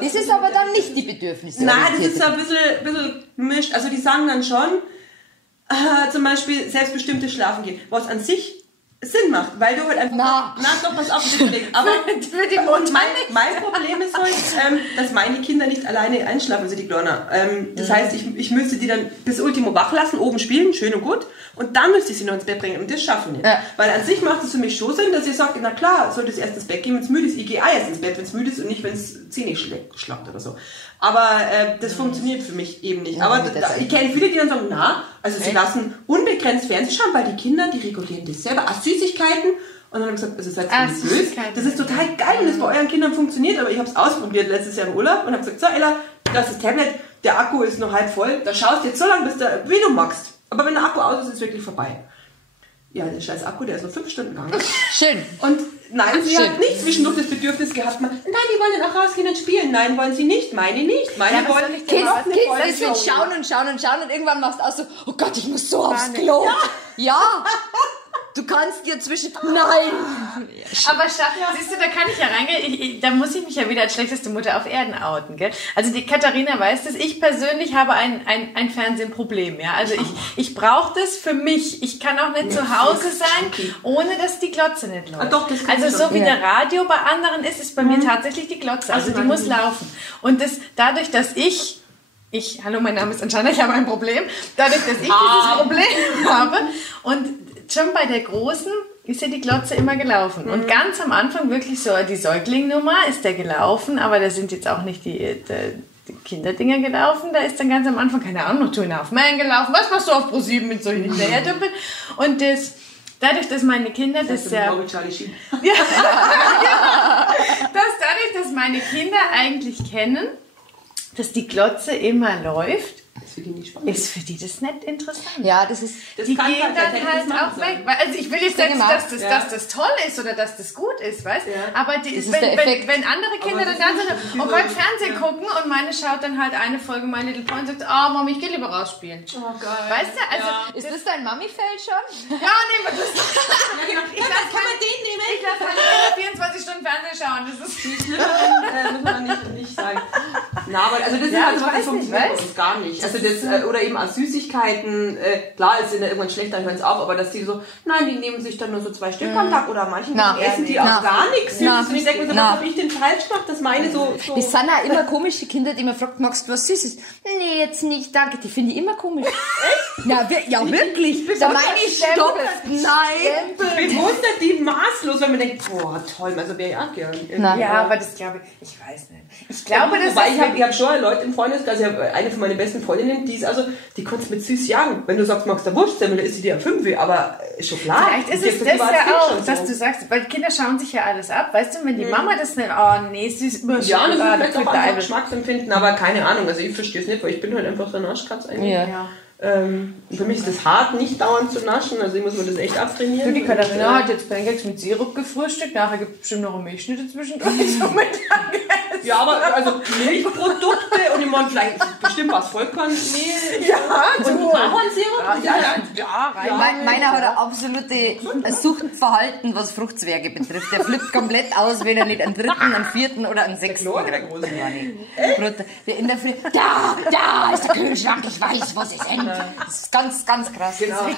Das ist aber dann nicht die Bedürfnisse. Nein, das ist so ein bisschen gemischt. Also die sagen dann schon, zum Beispiel selbstbestimmtes Schlafen gehen. Was an sich Sinn macht, weil du halt einfach... doch, pass auf, aber für die Mund. Mein Problem ist halt, dass meine Kinder nicht alleine einschlafen, also die Kleiner. Das heißt, ich müsste die dann bis Ultimo wach lassen, oben spielen, schön und gut, und dann müsste ich sie noch ins Bett bringen und das schaffen nicht. Ja. Weil an sich macht es für mich schon Sinn, dass ihr sagt, na klar, sollte es erst ins Bett gehen, wenn es müde ist. Ich gehe erst ins Bett, wenn es müde ist und nicht, wenn es Zähne schlappt oder so. Aber das funktioniert für mich eben nicht. Aber ich kenne viele, die dann sagen, sie lassen unbegrenzt Fernsehen schauen, weil die Kinder, die regulieren das selber. Süßigkeiten. Und dann haben wir gesagt, also seid ihr nicht böse. Das ist total geil, wenn das bei euren Kindern funktioniert, aber ich habe es ausprobiert letztes Jahr im Urlaub und habe gesagt, so Ella, das ist das Tablet, der Akku ist noch halb voll, da schaust du jetzt so lange, wie du magst. Aber wenn der Akku aus ist, ist es wirklich vorbei. Ja, der scheiß Akku, der ist noch 5 Stunden gegangen. Schön. Und nein, sie hat nicht zwischendurch das Bedürfnis gehabt, nein, die wollen dann auch rausgehen und spielen. Nein, wollen sie nicht. Meine nicht. Meine wollen nicht. Kids wird schauen und irgendwann machst du auch so, oh Gott, ich muss so aufs Klo. Ja. Du kannst dir Nein! Aber Schatz, siehst du, da kann ich ja reingehen. Da muss ich mich ja wieder als schlechteste Mutter auf Erden outen, gell? Also die Katharina weiß das. Ich persönlich habe ein Fernsehproblem, ja? Also ich brauche das für mich. Ich kann auch nicht zu Hause sein, ohne dass die Glotze nicht läuft. Doch, das also so wie der Radio bei anderen ist bei mir tatsächlich die Glotze. Also die muss laufen. Und dadurch, dass hallo, mein Name ist Anjana, ich habe ein Problem. Dadurch, dass ich dieses Problem habe und schon bei der Großen ist ja die Glotze immer gelaufen. Und ganz am Anfang wirklich so die Säuglingnummer ist der gelaufen, aber da sind jetzt auch nicht die Kinderdinger gelaufen. Da ist dann ganz am Anfang, keine Ahnung, noch Two and a Half Men gelaufen. Was machst du auf Pro7 mit solchen hinterherdümpeln? Und dadurch, dass meine Kinder dadurch, dass meine Kinder eigentlich kennen, dass die Glotze immer läuft, ist für die das nicht interessant. Ja, das die gehen dann halt auch weg. Also ich will jetzt nicht, dass das toll ist oder dass das gut ist, weißt? Ja. Aber wenn andere Kinder dann da sind und beim Fernsehen gucken und meine schaut dann halt eine Folge My Little Pony und sagt, Mami, ich gehe lieber rausspielen. Oh geil. Weißt du? Also ist das dein Mami-Feld schon? Ja, nehmen wir das. Ich lasse halt 24 Stunden Fernsehen schauen. Das ist viel schlimmer, muss man nicht sagen. Na, aber also das ist halt so, das funktioniert bei uns gar nicht. Also oder eben an Süßigkeiten, klar, es sind ja irgendwann schlechter, ich meine auch, aber dass die so, nein, die nehmen sich dann nur so 2 Stück am Tag oder manchen essen die auch gar nichts Süßes. Und ich denke mir so, was habe ich denn falsch gemacht, dass meine so... Das sind auch immer komische Kinder, die man fragt, magst du was Süßes? Nee, jetzt nicht, danke, die finde ich immer komisch. Echt? Ja, wirklich. Da meine ich stopp. Nein. Bewundert die maßlos, wenn man denkt, boah, toll, also wäre ich auch gern. Ja, aber das glaube ich weiß nicht. Ich glaube, das ist... Ich habe schon Leute im Freundeskreis, ich habe eine von meinen besten Freundinnen, die kannst mit süß jagen. Wenn du sagst, magst du Wurstsemmel, dann ist sie dir 5, aber Schokolade. Vielleicht ist es das ja auch, dass du sagst, weil Kinder schauen sich ja alles ab, weißt du, wenn die Mama das nicht, nee, süß, ja, das ist vielleicht auch einfach Geschmacksempfinden, aber keine Ahnung, also ich verstehe es nicht, weil ich bin halt einfach so ein Naschkatz eigentlich. Ja. Für mich ist das hart, nicht dauernd zu naschen, also ich muss mir das echt abtrainieren. Die Katharina hat jetzt Pancakes mit Sirup gefrühstückt, nachher gibt es bestimmt noch eine Milchschnitte zwischendurch. Ja, aber also Milchprodukte und ich meine vielleicht bestimmt was Vollkornmehl. Ja, und Ahornsirup. Ja, meiner hat ein absolutes Suchtverhalten, was Fruchtzwerge betrifft. Der flippt komplett aus, wenn er nicht einen 3., einen 4. oder einen 6. kriegt. In der Früh, da ist der Kühlschrank, ich weiß, was es ist. Das ist ganz, ganz krass. Genau. Aber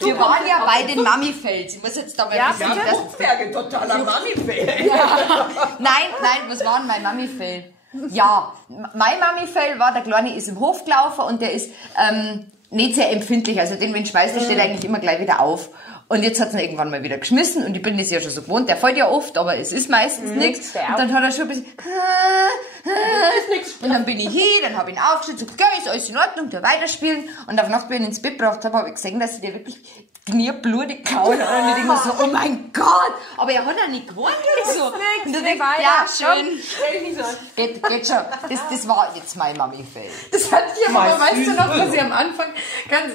wir waren ja bei den Mami-Fails. Ich muss jetzt dabei Fruchtzwerge, totaler Mami-Fail. Ja. Nein, was war denn mein Mami-Fail? Ja, mein Mami-Fail war, der Kleine ist im Hof gelaufen und der ist nicht sehr empfindlich. Also den, wenn ich schmeißt, der steht eigentlich immer gleich wieder auf. Und jetzt hat es ihn irgendwann mal wieder geschmissen und ich bin das ja schon so gewohnt. Der fällt ja oft, aber es ist meistens nichts. Und dann hat er schon ein bisschen... Und dann bin ich hier, dann habe ich ihn aufgestellt, so, okay, ist alles in Ordnung, der weiterspielen. Und auf Nacht, wenn ich ihn ins Bett gebracht habe ich gesehen, dass der wirklich knierblutig kauen hat. Und ich denke mir so, oh mein Gott! Aber er hat ja nicht gewohnt oder so. Und du denkst, ja, schön. Geht schon. Das war jetzt mein Mami-Fail. Das hatte ich aber, weißt du noch, was ich am Anfang,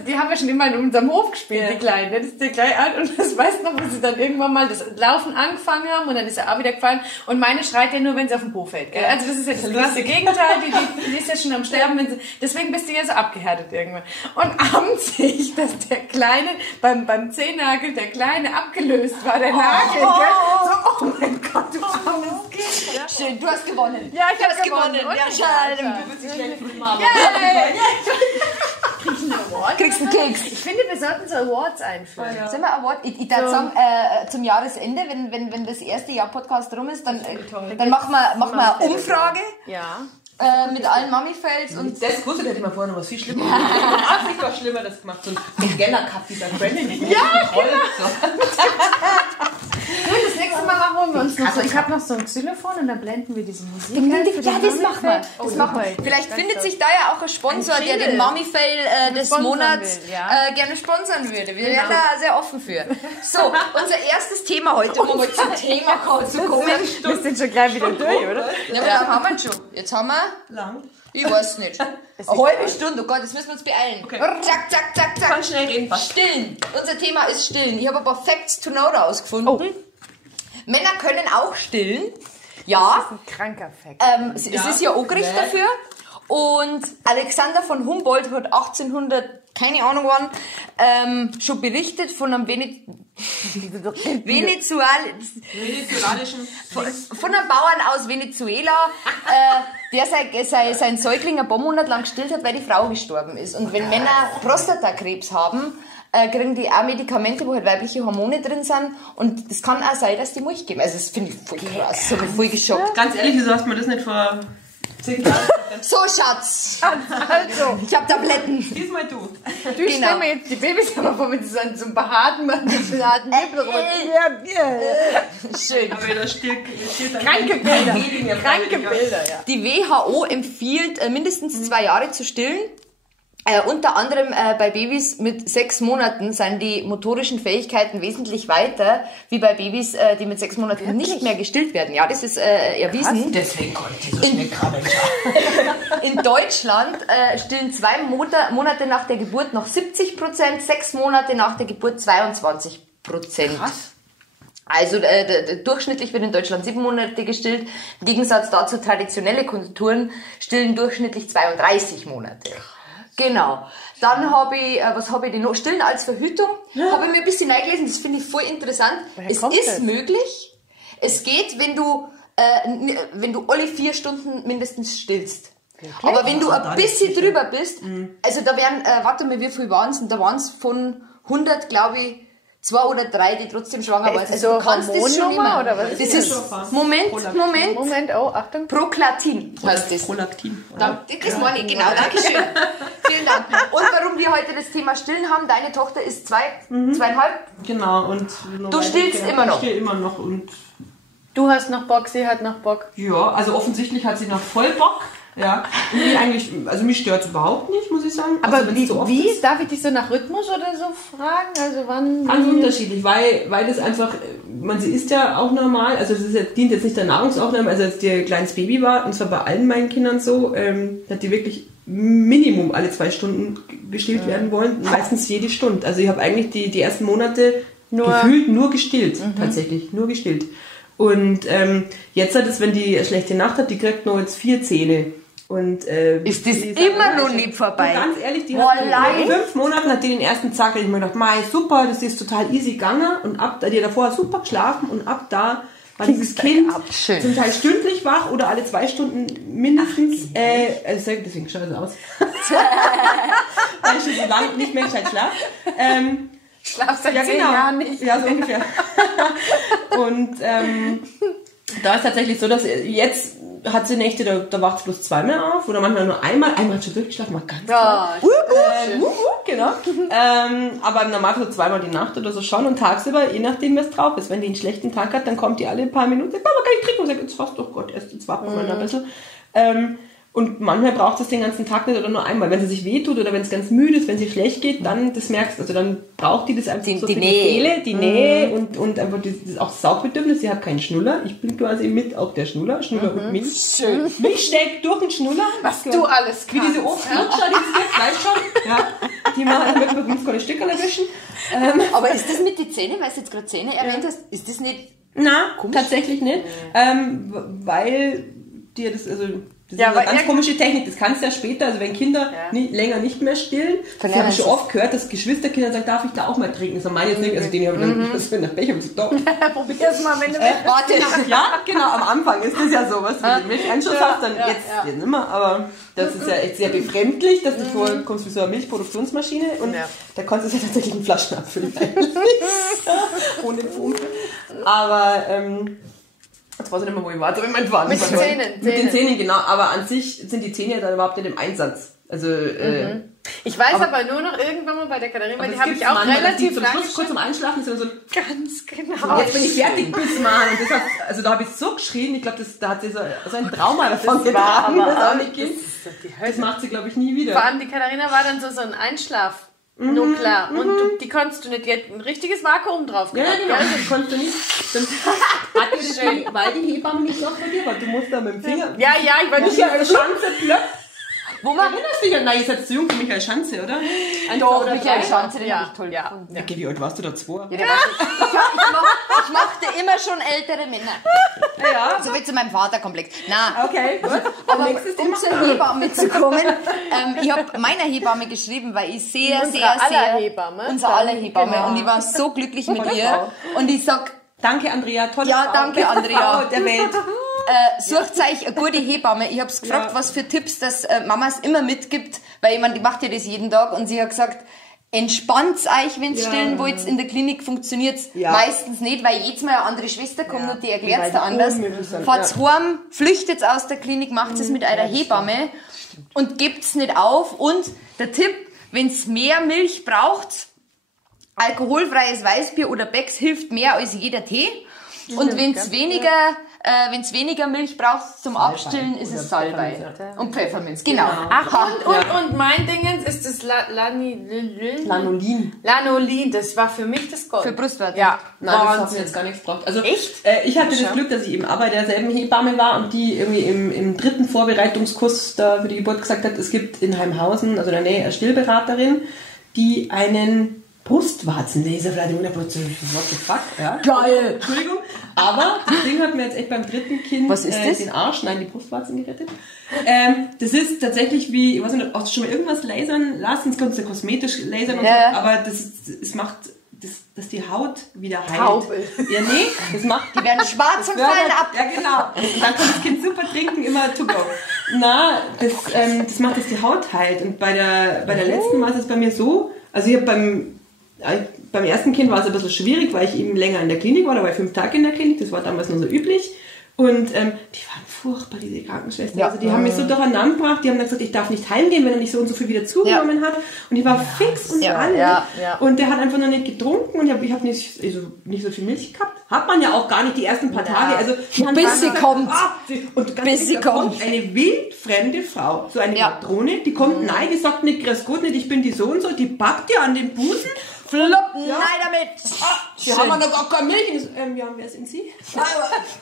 die haben ja schon immer in unserem Hof gespielt, die Kleinen. Das ist der gleich an und das weißt noch, wo sie dann irgendwann mal das Laufen angefangen haben und dann ist er auch wieder gefallen. Und meine schreit ja nur, wenn sie auf den Po fällt. Gell? Also das ist ja das krasse Gegenteil, die ist ja schon am Sterben. Deswegen bist du ja so abgehärtet irgendwann. Und abends sehe ich, dass der Kleine, beim Zehennagel, der Kleine abgelöst war, der Nagel. So, oh mein Gott, du armes Kind. Ja. Schön, du hast gewonnen. Ja, ich habe gewonnen. Ja, schade. Du bist die kleine Mama. Kriegst du einen Award? kriegst einen Keks. Ich finde, wir sollten so Awards einführen. Sollen wir Award? Ich darf sagen, zum Jahresende, wenn das erste Jahr Podcast rum ist, dann machen wir eine Umfrage. Ja. Mit allen Mami-Fails und... Das wusste hätte ich mal vorher noch was viel Schlimmeres. Ich war schlimmer das gemacht. So ein Geller-Cup, dieser Brandon. Ja, genau. Das nächste Mal machen wir uns noch so. Ich habe noch so ein Xylophon und dann blenden wir diese Musik. Ja, das machen wir. Vielleicht findet sich da ja auch ein Sponsor, der den Mami-Fail des Monats gerne sponsern würde. Wir wären da sehr offen für. So, unser erstes Thema heute, um mal zum Thema zu kommen. Wir sind schon gleich wieder durch, oder? Ja, aber dann haben wir schon. Jetzt haben wir... Lang. Ich weiß nicht. Eine halbe Stunde, oh Gott, jetzt müssen wir uns beeilen. Okay. Zack, zack, zack, zack. Kann schnell reden. Stillen. Unser Thema ist Stillen. Ich habe ein paar Facts to know rausgefunden. Männer können auch stillen. Ja. Das ist ein kranker Fact. Es ist ja auch Gericht dafür. Und Alexander von Humboldt hat 1800, keine Ahnung wann, schon berichtet von einem venezolanischen von einem Bauern aus Venezuela, der sein Säugling ein paar Monate lang gestillt hat, weil die Frau gestorben ist. Und wenn Männer Prostatakrebs haben, kriegen die auch Medikamente, wo halt weibliche Hormone drin sind. Und das kann auch sein, dass die Milch geben. Also das finde ich voll krass. Das hat mich voll geschockt. Ganz ehrlich, wieso hast du mir das nicht vor 10 Jahren? So, Schatz. Also, ich habe Tabletten. Diesmal du. Du stell mir jetzt die Babys aber vor, mit so einem behaarten Mann, mit so harten Nippel. Schön. Aber da steht Kranke Bilder. Kranke Bilder, ja. Die WHO empfiehlt, mindestens 2 Jahre zu stillen. Unter anderem bei Babys mit 6 Monaten sind die motorischen Fähigkeiten wesentlich weiter, wie bei Babys, die mit 6 Monaten nicht mehr gestillt werden. Ja, das ist erwiesen. Krass, deswegen konnte ich so schnell krabbeln. In Deutschland stillen 2 Monate nach der Geburt noch 70%, 6 Monate nach der Geburt 22%. Krass. Also durchschnittlich wird in Deutschland 7 Monate gestillt. Im Gegensatz dazu traditionelle Kulturen stillen durchschnittlich 32 Monate. Genau. Dann habe ich, was habe ich denn noch? Stillen als Verhütung. Habe ich mir ein bisschen reingelesen, das finde ich voll interessant. Es ist möglich. Es geht, wenn du alle 4 Stunden mindestens stillst. Wirklich? Aber wenn du ein bisschen drüber bist, also da wären, warte mal, wie viel waren es? Da waren es von 100, glaube ich, 2 oder 3, die trotzdem schwanger waren. Also du kannst das schon immer, oder was? Das ist Moment, oh, Achtung. Prolaktin heißt das. Prolaktin. Das meine ich, genau, danke schön. Vielen Dank. Und warum wir heute das Thema Stillen haben, deine Tochter ist 2,5. Genau, und du stillst immer noch. Ich still immer noch und du hast noch Bock, sie hat noch Bock. Ja, also offensichtlich hat sie noch voll Bock. Ja, und mich stört es überhaupt nicht, muss ich sagen. Aber also, wie darf ich dich so nach Rhythmus oder so fragen? Also wann? Ganz unterschiedlich, weil das einfach, sie isst ja auch normal, also das dient jetzt nicht der Nahrungsaufnahme, also als die ein kleines Baby war, und zwar bei allen meinen Kindern so, hat die wirklich Minimum alle 2 Stunden gestillt werden wollen, meistens jede Stunde. Also ich habe eigentlich die ersten Monate gefühlt nur gestillt, tatsächlich, nur gestillt. Und jetzt hat es, wenn die eine schlechte Nacht hat, die kriegt noch jetzt 4 Zähne. Und, ist das immer noch nicht vorbei? Und ganz ehrlich, die hat in 5 Monaten hat die den ersten Zackel. Ich mir gedacht, super, das ist total easy gegangen. Und die hat davor super geschlafen und ab da war dieses Kind zum Teil stündlich wach oder alle 2 Stunden mindestens. Deswegen schaut es aus. Weil ich schon so lange nicht mehr gescheit schlaf. Schlafst seit 10 Jahren nicht. Ja, so ungefähr. Und da ist tatsächlich so, dass jetzt hat sie Nächte, da wacht sie bloß 2 Mal auf oder manchmal nur einmal hat schon durchgeschlafen, mal ganz genau. Aber im Normalfall so 2-mal die Nacht oder so schon und tagsüber, je nachdem, was drauf ist. Wenn die einen schlechten Tag hat, dann kommt die alle ein paar Minuten, sagt, Mama, kann ich trinken? Und sagt, jetzt fast, oh Gott, jetzt warten wir mal ein bisschen. Und manchmal braucht es den ganzen Tag nicht oder nur einmal. Wenn sie sich wehtut oder wenn es ganz müde ist, wenn sie schlecht geht, dann, das merkst du. Also dann braucht die das einfach so für die Seele, die Nähe und einfach das auch Saugbedürfnis. Sie hat keinen Schnuller. Ich bin quasi mit auch der Schnuller und Milch. Schön. Milch steckt durch den Schnuller. Was du alles kannst. Wie diese Ofenlutscher, die es gibt, weißt schon. Ja. Die machen mit uns keine Stücke erwischen. Aber ist das mit den Zähnen, weil du jetzt gerade Zähne erwähnt hast, ist das nicht... Na, tatsächlich nicht. Weil dir das, also Das ist eine ganz komische Technik, das kannst du ja später, also wenn Kinder länger nicht mehr stillen, das habe ich schon oft gehört, dass Geschwisterkinder sagen, darf ich da auch mal trinken? Das meine ich jetzt nicht, also den habe ich dann, was für ein Pech, und so, doch. Probier's mal, wenn du willst. Warte. Ja, genau, am Anfang ist das ja so, was du mit dem Milcheinschuss hast, dann jetzt nicht mehr, aber das ist ja echt sehr befremdlich, dass du vorkommst wie so eine Milchproduktionsmaschine und da konntest du ja tatsächlich einen Flaschen abfüllen. Ohne Pumpe. Aber, jetzt weiß ich nicht mehr, wo ich war. Also, mit den Zähnen. Mit den Zähnen, genau. Aber an sich sind die Zähne ja dann überhaupt nicht im Einsatz. Also, ich weiß aber nur noch irgendwann mal bei der Katharina, die habe ich auch relativ lange kurz zum Einschlafen ist so ganz genau. Jetzt bin ich fertig, bis mal. Und das hat, also da habe ich so geschrien, ich glaube, da hat sie so ein Trauma davon getragen. Das macht sie, glaube ich, nie wieder. Vor allem die Katharina war dann so ein Einschlaf. Nur klar. Und die konntest du nicht jetzt ein richtiges Vakuum drauf gemacht. Ja, genau, das konntest du nicht. Dann hat dir das schön, weil die Hebamme nicht noch von dir war. Du musst da mit dem Finger. Ja, ich war nicht Michael Schanze plöpp. Wo man erinnerst du dich? Nein, ihr seid zu jung für Michael Schanze, oder? Doch, Michael Schanze, den habe ich toll gefunden. Okay, wie alt warst du da? 2? Ja, ich mochte immer schon ältere Männer. Ja. So wie zu meinem Vaterkomplex. Nein. Okay, gut. Aber um zur Hebamme zu kommen, ich habe meiner Hebamme geschrieben, weil ich sehr unser aller Hebamme. Genau. Und ich war so glücklich mit ihr. Und ich sag, danke Andrea, tolle ja, Frau. Danke Andrea. Der Welt. Sucht euch eine gute Hebamme. Ich habe es gefragt, was für Tipps das Mamas immer mitgibt, weil jemand, die macht ja das jeden Tag und sie hat gesagt, entspannt euch, wenn ihr stillen wollt, in der Klinik funktioniert's meistens nicht, weil jedes Mal eine andere Schwester kommt und die erklärt's da anders. Fahrt's heim, flüchtet aus der Klinik, macht es mit eurer Hebamme und gebt's nicht auf. Und der Tipp, wenn's mehr Milch braucht, alkoholfreies Weißbier oder Becks hilft mehr als jeder Tee. Und wenn's weniger Milch braucht zum Abstillen, ist es Salbei. Und Pfefferminz, genau. Ach, und mein Dingens ist das Lanolin. Lanolin, das war für mich das Gold. Für Brustwarzen? Ja. Nein, das hat mir jetzt gar nichts gebraucht. Also, echt? Ich hatte das Glück, dass ich eben aber derselben Hebamme war und die irgendwie im 3. Vorbereitungskurs da für die Geburt gesagt hat, es gibt in Heimhausen, also in der Nähe, eine Stillberaterin, die einen Brustwarzenlaser, vielleicht 100%, what the fuck, ja. Geil! Entschuldigung. Aber das Ding hat mir jetzt echt beim 3. Kind den Arsch, nein, die Brustwarzen gerettet. Das ist tatsächlich wie, ich weiß nicht, ob du schon mal irgendwas lasern lassen, das kannst du kosmetisch lasern und so, aber es macht, dass die Haut wieder heilt. Ja, nee, das macht... Die werden schwarz und fallen ab. Ja, genau. Und dann kann das Kind super trinken, immer to go. Na, das macht, dass die Haut heilt. Und bei der letzten war es bei mir so, also ich habe beim ersten Kind war es ein bisschen schwierig, weil ich eben länger in der Klinik war, da war ich 5 Tage in der Klinik, das war damals nur so üblich. Und die waren furchtbar, diese Krankenschwestern. Ja. Also die haben mich so durcheinander gebracht, die haben dann gesagt, ich darf nicht heimgehen, wenn er nicht so und so viel wieder zugenommen hat. Und ich war fix und alle. Ja. Und der hat einfach noch nicht getrunken und ich hab nicht so viel Milch gehabt. Hat man ja auch gar nicht die ersten paar Tage. Also, bis sie kommt. Bis sie kommt. Eine wildfremde Frau, so eine Matrone, die kommt, nein, die sagt nicht, grüß Gott nicht, ich bin die so und so, die packt dir an den Busen, Floppen, nein damit. Wir haben noch gar keine Milch. Ja, wer sind Sie?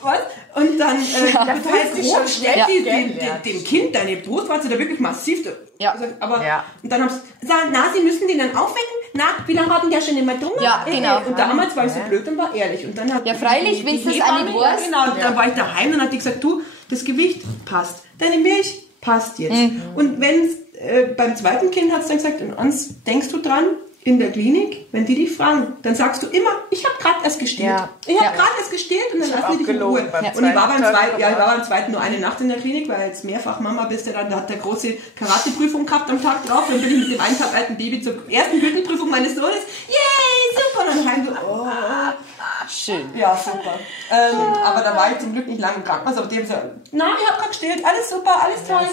Was? Und dann stellt dem Kind deine Brustwarze da wirklich massiv. Ja. Und dann haben sie gesagt, Sie müssen den dann aufwecken. Na, wie lange haben die ja schon immer drungen? Ja, genau. Und damals war ich so blöd und war ehrlich. Und dann hat freilich, wenn es das auch nicht weiß. Genau, und dann war ich daheim und dann hat die gesagt, du, das Gewicht passt. Deine Milch passt jetzt. Und wenn beim zweiten Kind hat es dann gesagt, und eins denkst du dran, in der Klinik, wenn die dich fragen, dann sagst du immer, ich habe gerade erst gestillt. Ja. Ich habe gerade erst gestillt und dann lassen die dich in Ruhe. Und ich war beim zweiten nur eine Nacht in der Klinik, weil als Mehrfachmama bist du dann, da hat der große Karateprüfung gehabt am Tag drauf. Dann bin ich mit dem 1 Tag alten Baby zur ersten Gürtelprüfung meines Sohnes. Yay, super! Und dann heim so, schön. Ja, super. Aber da war ich zum Glück nicht lange im Krankenhaus, aber die haben gesagt, na, ich habe gerade gestillt, alles super, alles toll.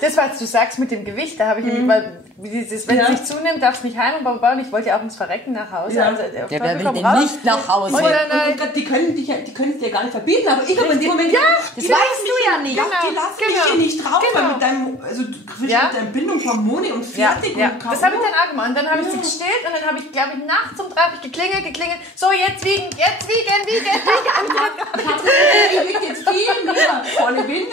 Das, was du sagst mit dem Gewicht, da habe ich nämlich, weil dieses, wenn es nicht zunimmt, darfst du nicht heim und ich wollte ja auch ins Verrecken nach Hause. Ja. Also, wer will denn nicht nach Hause? Und die können es dir gar nicht verbieten, aber ich habe in dem Moment... Ja, das weißt du ja nicht. Die lassen mich hier nicht drauf, weil mit deinem, mit deiner Bindung Hormone und fertig. Ja. Das habe ich dann auch gemacht. Und dann habe ich sie gestillt und dann habe ich, glaube ich, nachts um 3 geklingelt. So, jetzt wiegen. Ich wiege jetzt viel mehr. Volle Windel.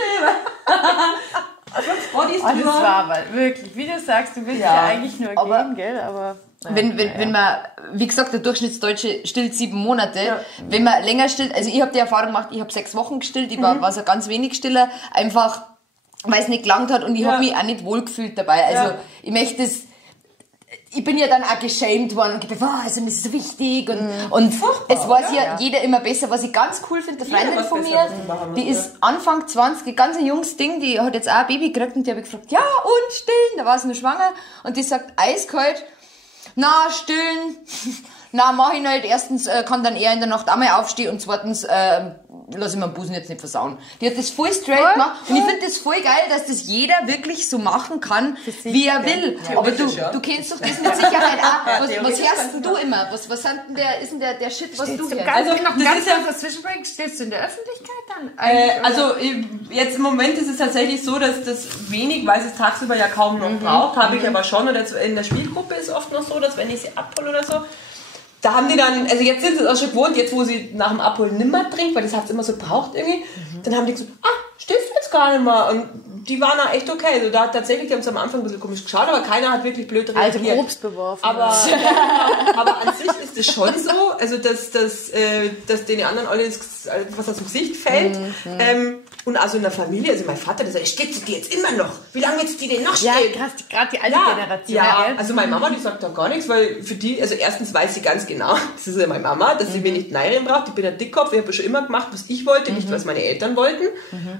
Das war aber wirklich, wie du sagst, du willst ja eigentlich nur gehen, gell? Aber wenn man, wie gesagt, der Durchschnittsdeutsche stillt 7 Monate. Ja. Wenn man länger stillt, also ich habe die Erfahrung gemacht, ich habe 6 Wochen gestillt, ich war so ganz wenig stiller, einfach weil es nicht gelangt hat und ich habe mich auch nicht wohlgefühlt dabei. Also ich möchte es, ich bin ja dann auch geschämt worden und gedacht, also das ist so wichtig und es weiß ja jeder immer besser. Was ich ganz cool finde, eine Freundin von mir, die ist Anfang 20, ganz ein junges Ding, die hat jetzt auch ein Baby gekriegt und die habe ich gefragt, ja und stillen, da war sie nur schwanger und die sagt eiskalt, na stillen, na mach ich nicht, erstens kann dann eher in der Nacht einmal aufstehen und zweitens lass ich meinen Busen jetzt nicht versauen. Die hat das voll straight gemacht und ich finde das voll geil, dass das jeder wirklich so machen kann, wie er will. Aber du kennst doch das mit Sicherheit auch. Was hörst denn du immer? Was sind denn ist denn der Shit, was du hörst? Also noch ein ganz kurzer Zwischenbreak. Stehst du in der Öffentlichkeit dann? Also jetzt im Moment ist es tatsächlich so, dass das wenig, weil es tagsüber ja kaum noch braucht, habe ich aber schon. Und in der Spielgruppe ist oft noch so, dass wenn ich sie abhole oder so, da haben die dann, also jetzt sind sie es auch schon gewohnt, jetzt wo sie nach dem Abholen nimmer trinkt, weil das hat es immer so braucht irgendwie, dann haben die gesagt, stehst du jetzt gar nicht mehr. Und die waren da echt okay. Also da hat tatsächlich, die haben es am Anfang ein bisschen komisch geschaut, aber keiner hat wirklich blöd reagiert. Alte Obst beworfen. Aber an sich ist es schon so, also dass den anderen alles was aus dem Gesicht fällt. Und also in der Familie, also mein Vater, der sagt, steht sie dir jetzt immer noch? Wie lange willst du die denn noch stehen? Ja, gerade die alte Generation. Ja, also meine Mama, die sagt da gar nichts, weil für die, also erstens weiß sie ganz genau, das ist ja meine Mama, dass sie wenig Neierin braucht. Ich bin ein Dickkopf, ich habe schon immer gemacht, was ich wollte, nicht was meine Eltern wollten.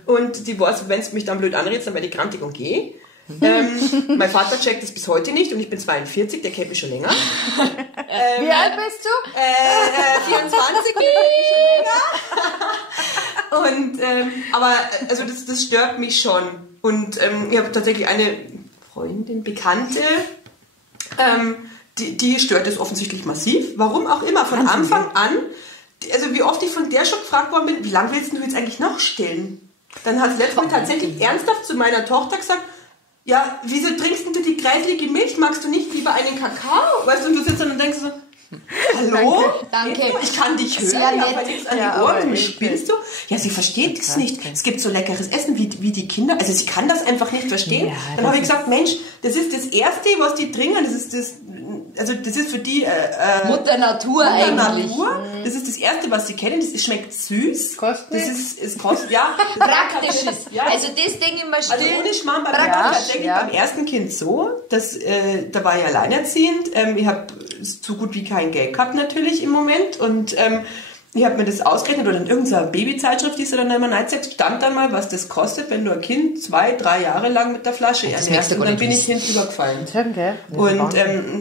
Und die weiß, wenn es mich dann blöd anredst, dann werde ich grantig und gehe. Mein Vater checkt das bis heute nicht und ich bin 42, der kennt mich schon länger. Wie alt bist du? 24, der kennt mich schon länger. Und, aber also das stört mich schon. Und ich habe tatsächlich eine Freundin, Bekannte, die stört es offensichtlich massiv. Warum auch immer, von Anfang an. Also wie oft ich von der schon gefragt worden bin, wie lange willst du jetzt eigentlich noch stillen? Dann hat sie letztes Mal tatsächlich ernsthaft zu meiner Tochter gesagt, ja, wieso trinkst du die kreislige Milch? Magst du nicht lieber einen Kakao? Weißt du, und du sitzt dann und denkst so, hallo? Danke. Ich kann dich hören, sehr ich nett. habe nichts an die Ohren, spielst du? Ja, sie versteht es nicht. Es gibt so leckeres Essen wie die Kinder, also sie kann das einfach nicht verstehen. Ja, dann habe ich gesagt, Mensch, das ist das Erste, was die trinken, das ist für die Mutter Natur eigentlich. Das ist das Erste, was sie kennen, das schmeckt süß. Kostet das es kostet, ja. Praktisches. Ja. Also das Ding immer still. Also ohne Schmarrn, beim ersten Kind so, da war ich alleinerziehend. Ich habe so gut wie kein Geld gehabt natürlich im Moment und ich habe mir das ausgerechnet oder in irgendeiner Babyzeitschrift, die sie dann immer reinzeigt, stand dann mal, was das kostet, wenn du ein Kind 2-3 Jahre lang mit der Flasche ernährst. Und dann bin ich hinübergefallen. Und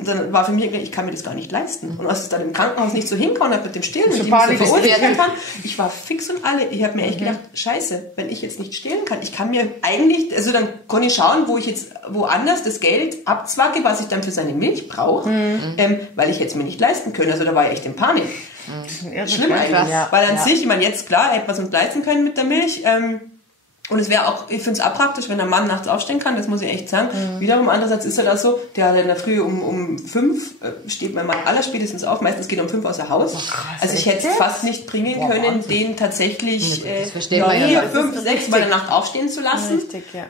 dann war für mich, ich kann mir das gar nicht leisten. Und als es dann im Krankenhaus nicht so hinkommen hat mit dem Stillen, und ich mich so verunsichert kann, ich war fix und alle. Ich habe mir echt gedacht, scheiße, wenn ich jetzt nicht stillen kann, ich kann mir eigentlich, also dann kann ich schauen, wo ich jetzt woanders das Geld abzwacke, was ich dann für seine Milch brauche, weil ich jetzt mir nicht leisten können. Also da war ich echt in Panik. Schlimm eigentlich. Ja. Weil an sich, ich meine, jetzt klar, hätte man es uns leisten können mit der Milch. Und es wäre auch, ich finde es auch praktisch, wenn ein Mann nachts aufstehen kann, das muss ich echt sagen. Wiederum, andererseits ist er auch so, der hat in der Früh um 5 steht mein Mann allerspätestens auf, meistens geht er um 5 außer Haus. Oh, krass, also ich hätte es fast nicht bringen können, den tatsächlich 5, 6 bei der Nacht aufstehen zu lassen. Richtig, ja.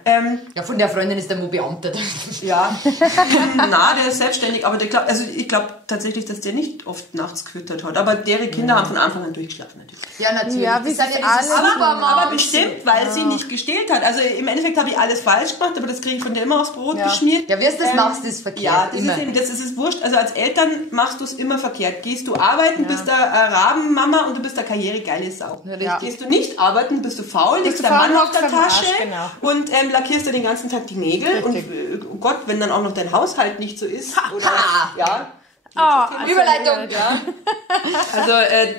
Ja, von der Freundin ist der nur beamtet. Ja, der ist selbstständig, aber ich glaube tatsächlich, dass der nicht oft nachts gefüttert hat. Aber deren Kinder haben von Anfang an durchgeschlafen natürlich. Ja, natürlich. Ja, wie das sind alle aber bestimmt, weil sie nicht gestillt hat. Also im Endeffekt habe ich alles falsch gemacht, aber das kriege ich von der immer aufs Brot geschmiert. Ja, wie du das machst, ist verkehrt. Ja, das ist wurscht. Also als Eltern machst du es immer verkehrt. Gehst du arbeiten, bist eine Rabenmama und du bist eine karrieregeile Sau. Ja. Gehst du nicht arbeiten, bist du faul, legst der Mann auf der Tasche und lackierst dir den ganzen Tag die Nägel. Richtig. Und oh Gott, wenn dann auch noch dein Haushalt nicht so ist. Oder, Überleitung. Ja. Also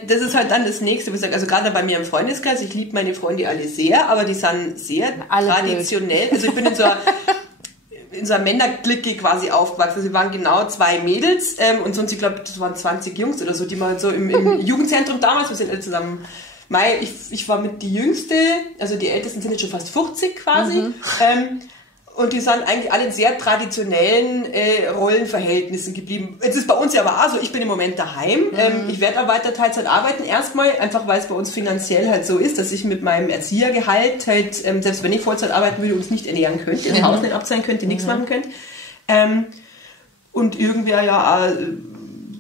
das ist halt dann das Nächste, wo ich sage, also gerade bei mir im Freundeskreis, ich liebe meine Freunde alle sehr, aber die sind sehr traditionell. Also ich bin in so einer Männerklicke quasi aufgewachsen. Also wir waren genau 2 Mädels und sonst, ich glaube, das waren 20 Jungs oder so, die mal so im Jugendzentrum damals, wir sind alle zusammen. Ich war mit die Jüngste, also die Ältesten sind jetzt schon fast 50 quasi. Und die sind eigentlich alle in sehr traditionellen Rollenverhältnissen geblieben. Jetzt ist bei uns ja aber auch so, ich bin im Moment daheim. Ich werde auch weiter Teilzeit arbeiten. Erstmal, einfach weil es bei uns finanziell halt so ist, dass ich mit meinem Erziehergehalt halt, selbst wenn ich Vollzeit arbeiten würde, uns nicht ernähren könnte, das Haus nicht abzahlen könnte, nichts machen könnte. Und irgendwer ja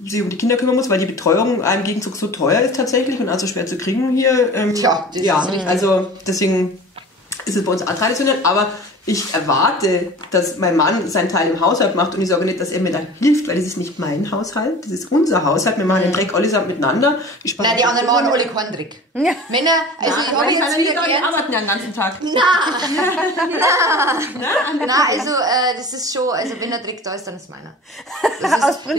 sich um die Kinder kümmern muss, weil die Betreuung im Gegenzug so teuer ist tatsächlich und also schwer zu kriegen hier. Tja, das ist richtig. Also deswegen ist es bei uns auch traditionell, aber ich erwarte, dass mein Mann seinen Teil im Haushalt macht und ich sage nicht, dass er mir da hilft, weil das ist nicht mein Haushalt, das ist unser Haushalt, wir machen den Dreck allesamt miteinander. Nein, die anderen machen alle keinen Dreck. Ja. Männer, also ich habe jetzt wieder gelernt... Die arbeiten ja den ganzen Tag. Nein, also das ist schon, also wenn der Dreck da ist, dann ist meiner. Das ist, aber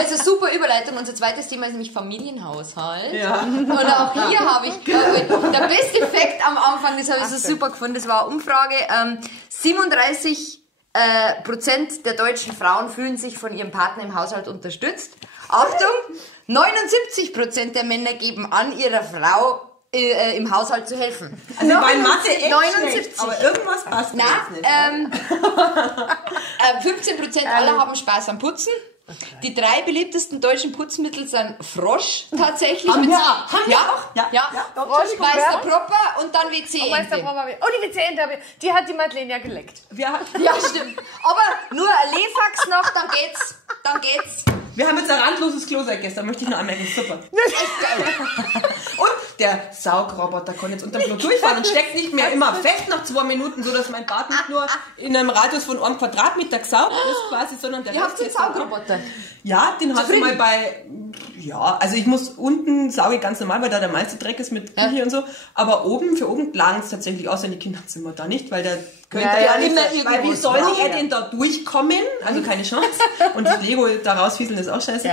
es ist eine super Überleitung, unser zweites Thema ist nämlich Familienhaushalt. Ja. Und auch hier habe ich, der beste Fakt am Anfang, das habe ich so super gefunden, das war eine Umfrage, 37% der deutschen Frauen fühlen sich von ihrem Partner im Haushalt unterstützt. Achtung, 79% der Männer geben an, ihrer Frau im Haushalt zu helfen. Also bei Mathe echt 79. Schlecht, aber irgendwas passt nicht. 15% aller haben Spaß am Putzen. Okay. Die 3 beliebtesten deutschen Putzmittel sind Frosch tatsächlich. Ja. Frosch, Meister Propper und dann WC-Ente. Die WC-Ente, die hat die Madeleine ja geleckt. Ja, stimmt. Aber nur ein Lefax noch, dann geht's. Wir haben jetzt ein randloses Klo seit gestern, möchte ich nur anmerken, super. Echt geil. Und der Saugroboter kann jetzt unter dem Klo durchfahren und steckt nicht mehr immer fest nach 2 Minuten, so dass mein Bad nicht nur in einem Radius von 1 Quadratmeter gesaugt ist quasi, sondern der Rest. Ihr habt einen Saugroboter? Ja, den hast du mal bei... Ja, also ich muss unten sauge ganz normal, weil da der meiste Dreck ist mit Küche und so. Aber für oben lagen es tatsächlich aus in die Kinderzimmer da nicht, weil der könnte ja nicht, weil wie soll er denn da durchkommen? Also keine Chance. Und das Lego da rausfieseln ist auch scheiße.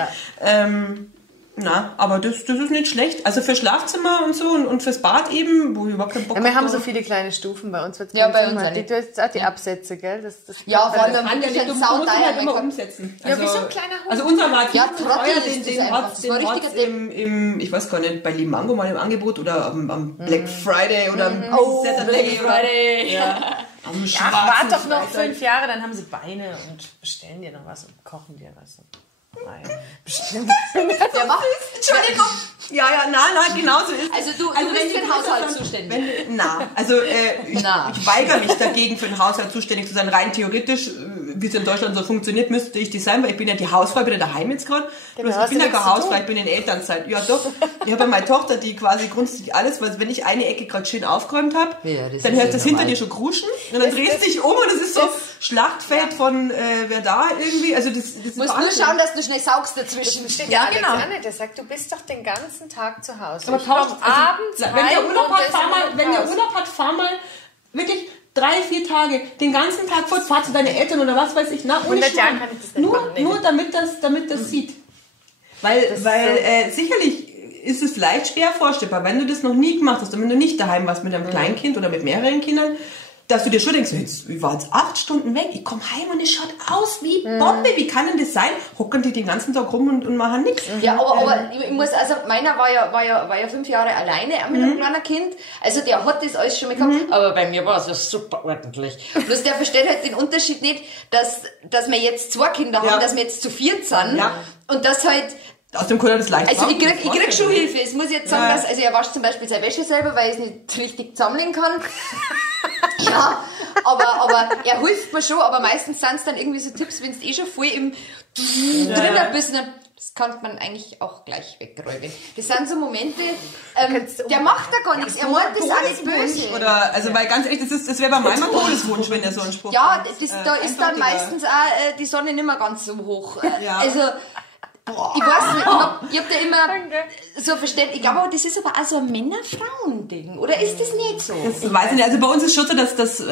Ja. Aber das ist nicht schlecht. Also für Schlafzimmer und so und fürs Bad eben, wo ich überhaupt keinen Bock habe. Wir haben so viele kleine Stufen bei uns. Ja, bei uns auch. Du hast auch die Absätze, gell? Das ja, vor allem an der Lichtung halt immer umsetzen. Ja, wie so ein kleiner Hund. Also unser war ja, den hat im, ich weiß gar nicht, bei Limango mal im Angebot oder am Black Friday oder am Saturday. Black Friday. Ja. Wart doch noch 5 Jahre, dann haben sie Beine und bestellen dir noch was und kochen dir was. Nein, bestimmt. Der macht es. Entschuldigung. Ja, nein, genau so ist es. Also du bist für den Haushalt zuständig. Ich weigere mich dagegen, für den Haushalt zuständig zu sein. Rein theoretisch, wie es in Deutschland so funktioniert, müsste ich das sein, weil ich bin ja die Hausfrau, ich bin ja daheim jetzt gerade. Ich bin ja keine Hausfrau, ich bin in Elternzeit. Ja doch, ich habe ja meine Tochter, die quasi grundsätzlich alles, weil wenn ich eine Ecke gerade schön aufgeräumt habe, dann hört das hinter dir schon kruschen und dann drehst du dich um und das ist so Schlachtfeld von wer da irgendwie. Also das musst nur schauen, dass du schnell saugst dazwischen. Ja, genau. Der sagt, du bist doch den ganzen Tag zu Hause. Aber abends wenn der Urlaub hat, fahr mal wirklich 3-4 Tage, den ganzen Tag fort, fahr zu deinen Eltern oder was weiß ich. 100 Jahren kann ich das nicht machen. Nur damit das sieht. Weil sicherlich ist es vielleicht schwer vorstellbar, wenn du das noch nie gemacht hast und wenn du nicht daheim warst mit einem Kleinkind oder mit mehreren Kindern, dass du dir schon denkst, ich war jetzt 8 Stunden weg, ich komme heim und es schaut aus wie Bombe. Wie kann denn das sein? Hocken die den ganzen Tag rum und machen nichts. Ja, aber ich muss, also meiner war ja 5 Jahre alleine mit einem kleinen Kind. Also der hat das alles schon mal gehabt. Aber bei mir war es ja super ordentlich. Bloß der versteht halt den Unterschied nicht, dass wir jetzt 2 Kinder haben, dass wir jetzt zu 4 sind. Ja. Und das halt... Aus dem Grund das leicht. Also ich krieg schon Hilfe. Es muss jetzt sagen, dass, also er wascht zum Beispiel seine Wäsche selber, weil er es nicht richtig zusammenlegen kann. Ja, aber er hilft mir schon, aber meistens sind es dann irgendwie so Tipps, wenn es schon voll im drinnen bist, das kann man eigentlich auch gleich wegräumen. Das sind so Momente, der macht da gar nichts, er meint das auch nicht böse. Oder, also weil ganz ehrlich, das wäre bei meinem Todeswunsch, wenn er so einen Spruch macht. Ja, da ist dann meistens auch die Sonne nicht mehr ganz so hoch. Also... Ich weiß nicht, ich hab da immer so verstanden, ich glaube, das ist aber auch so ein Männer-Frauen-Ding, oder ist das nicht so? Das weiß ich nicht, also bei uns ist schon so, dass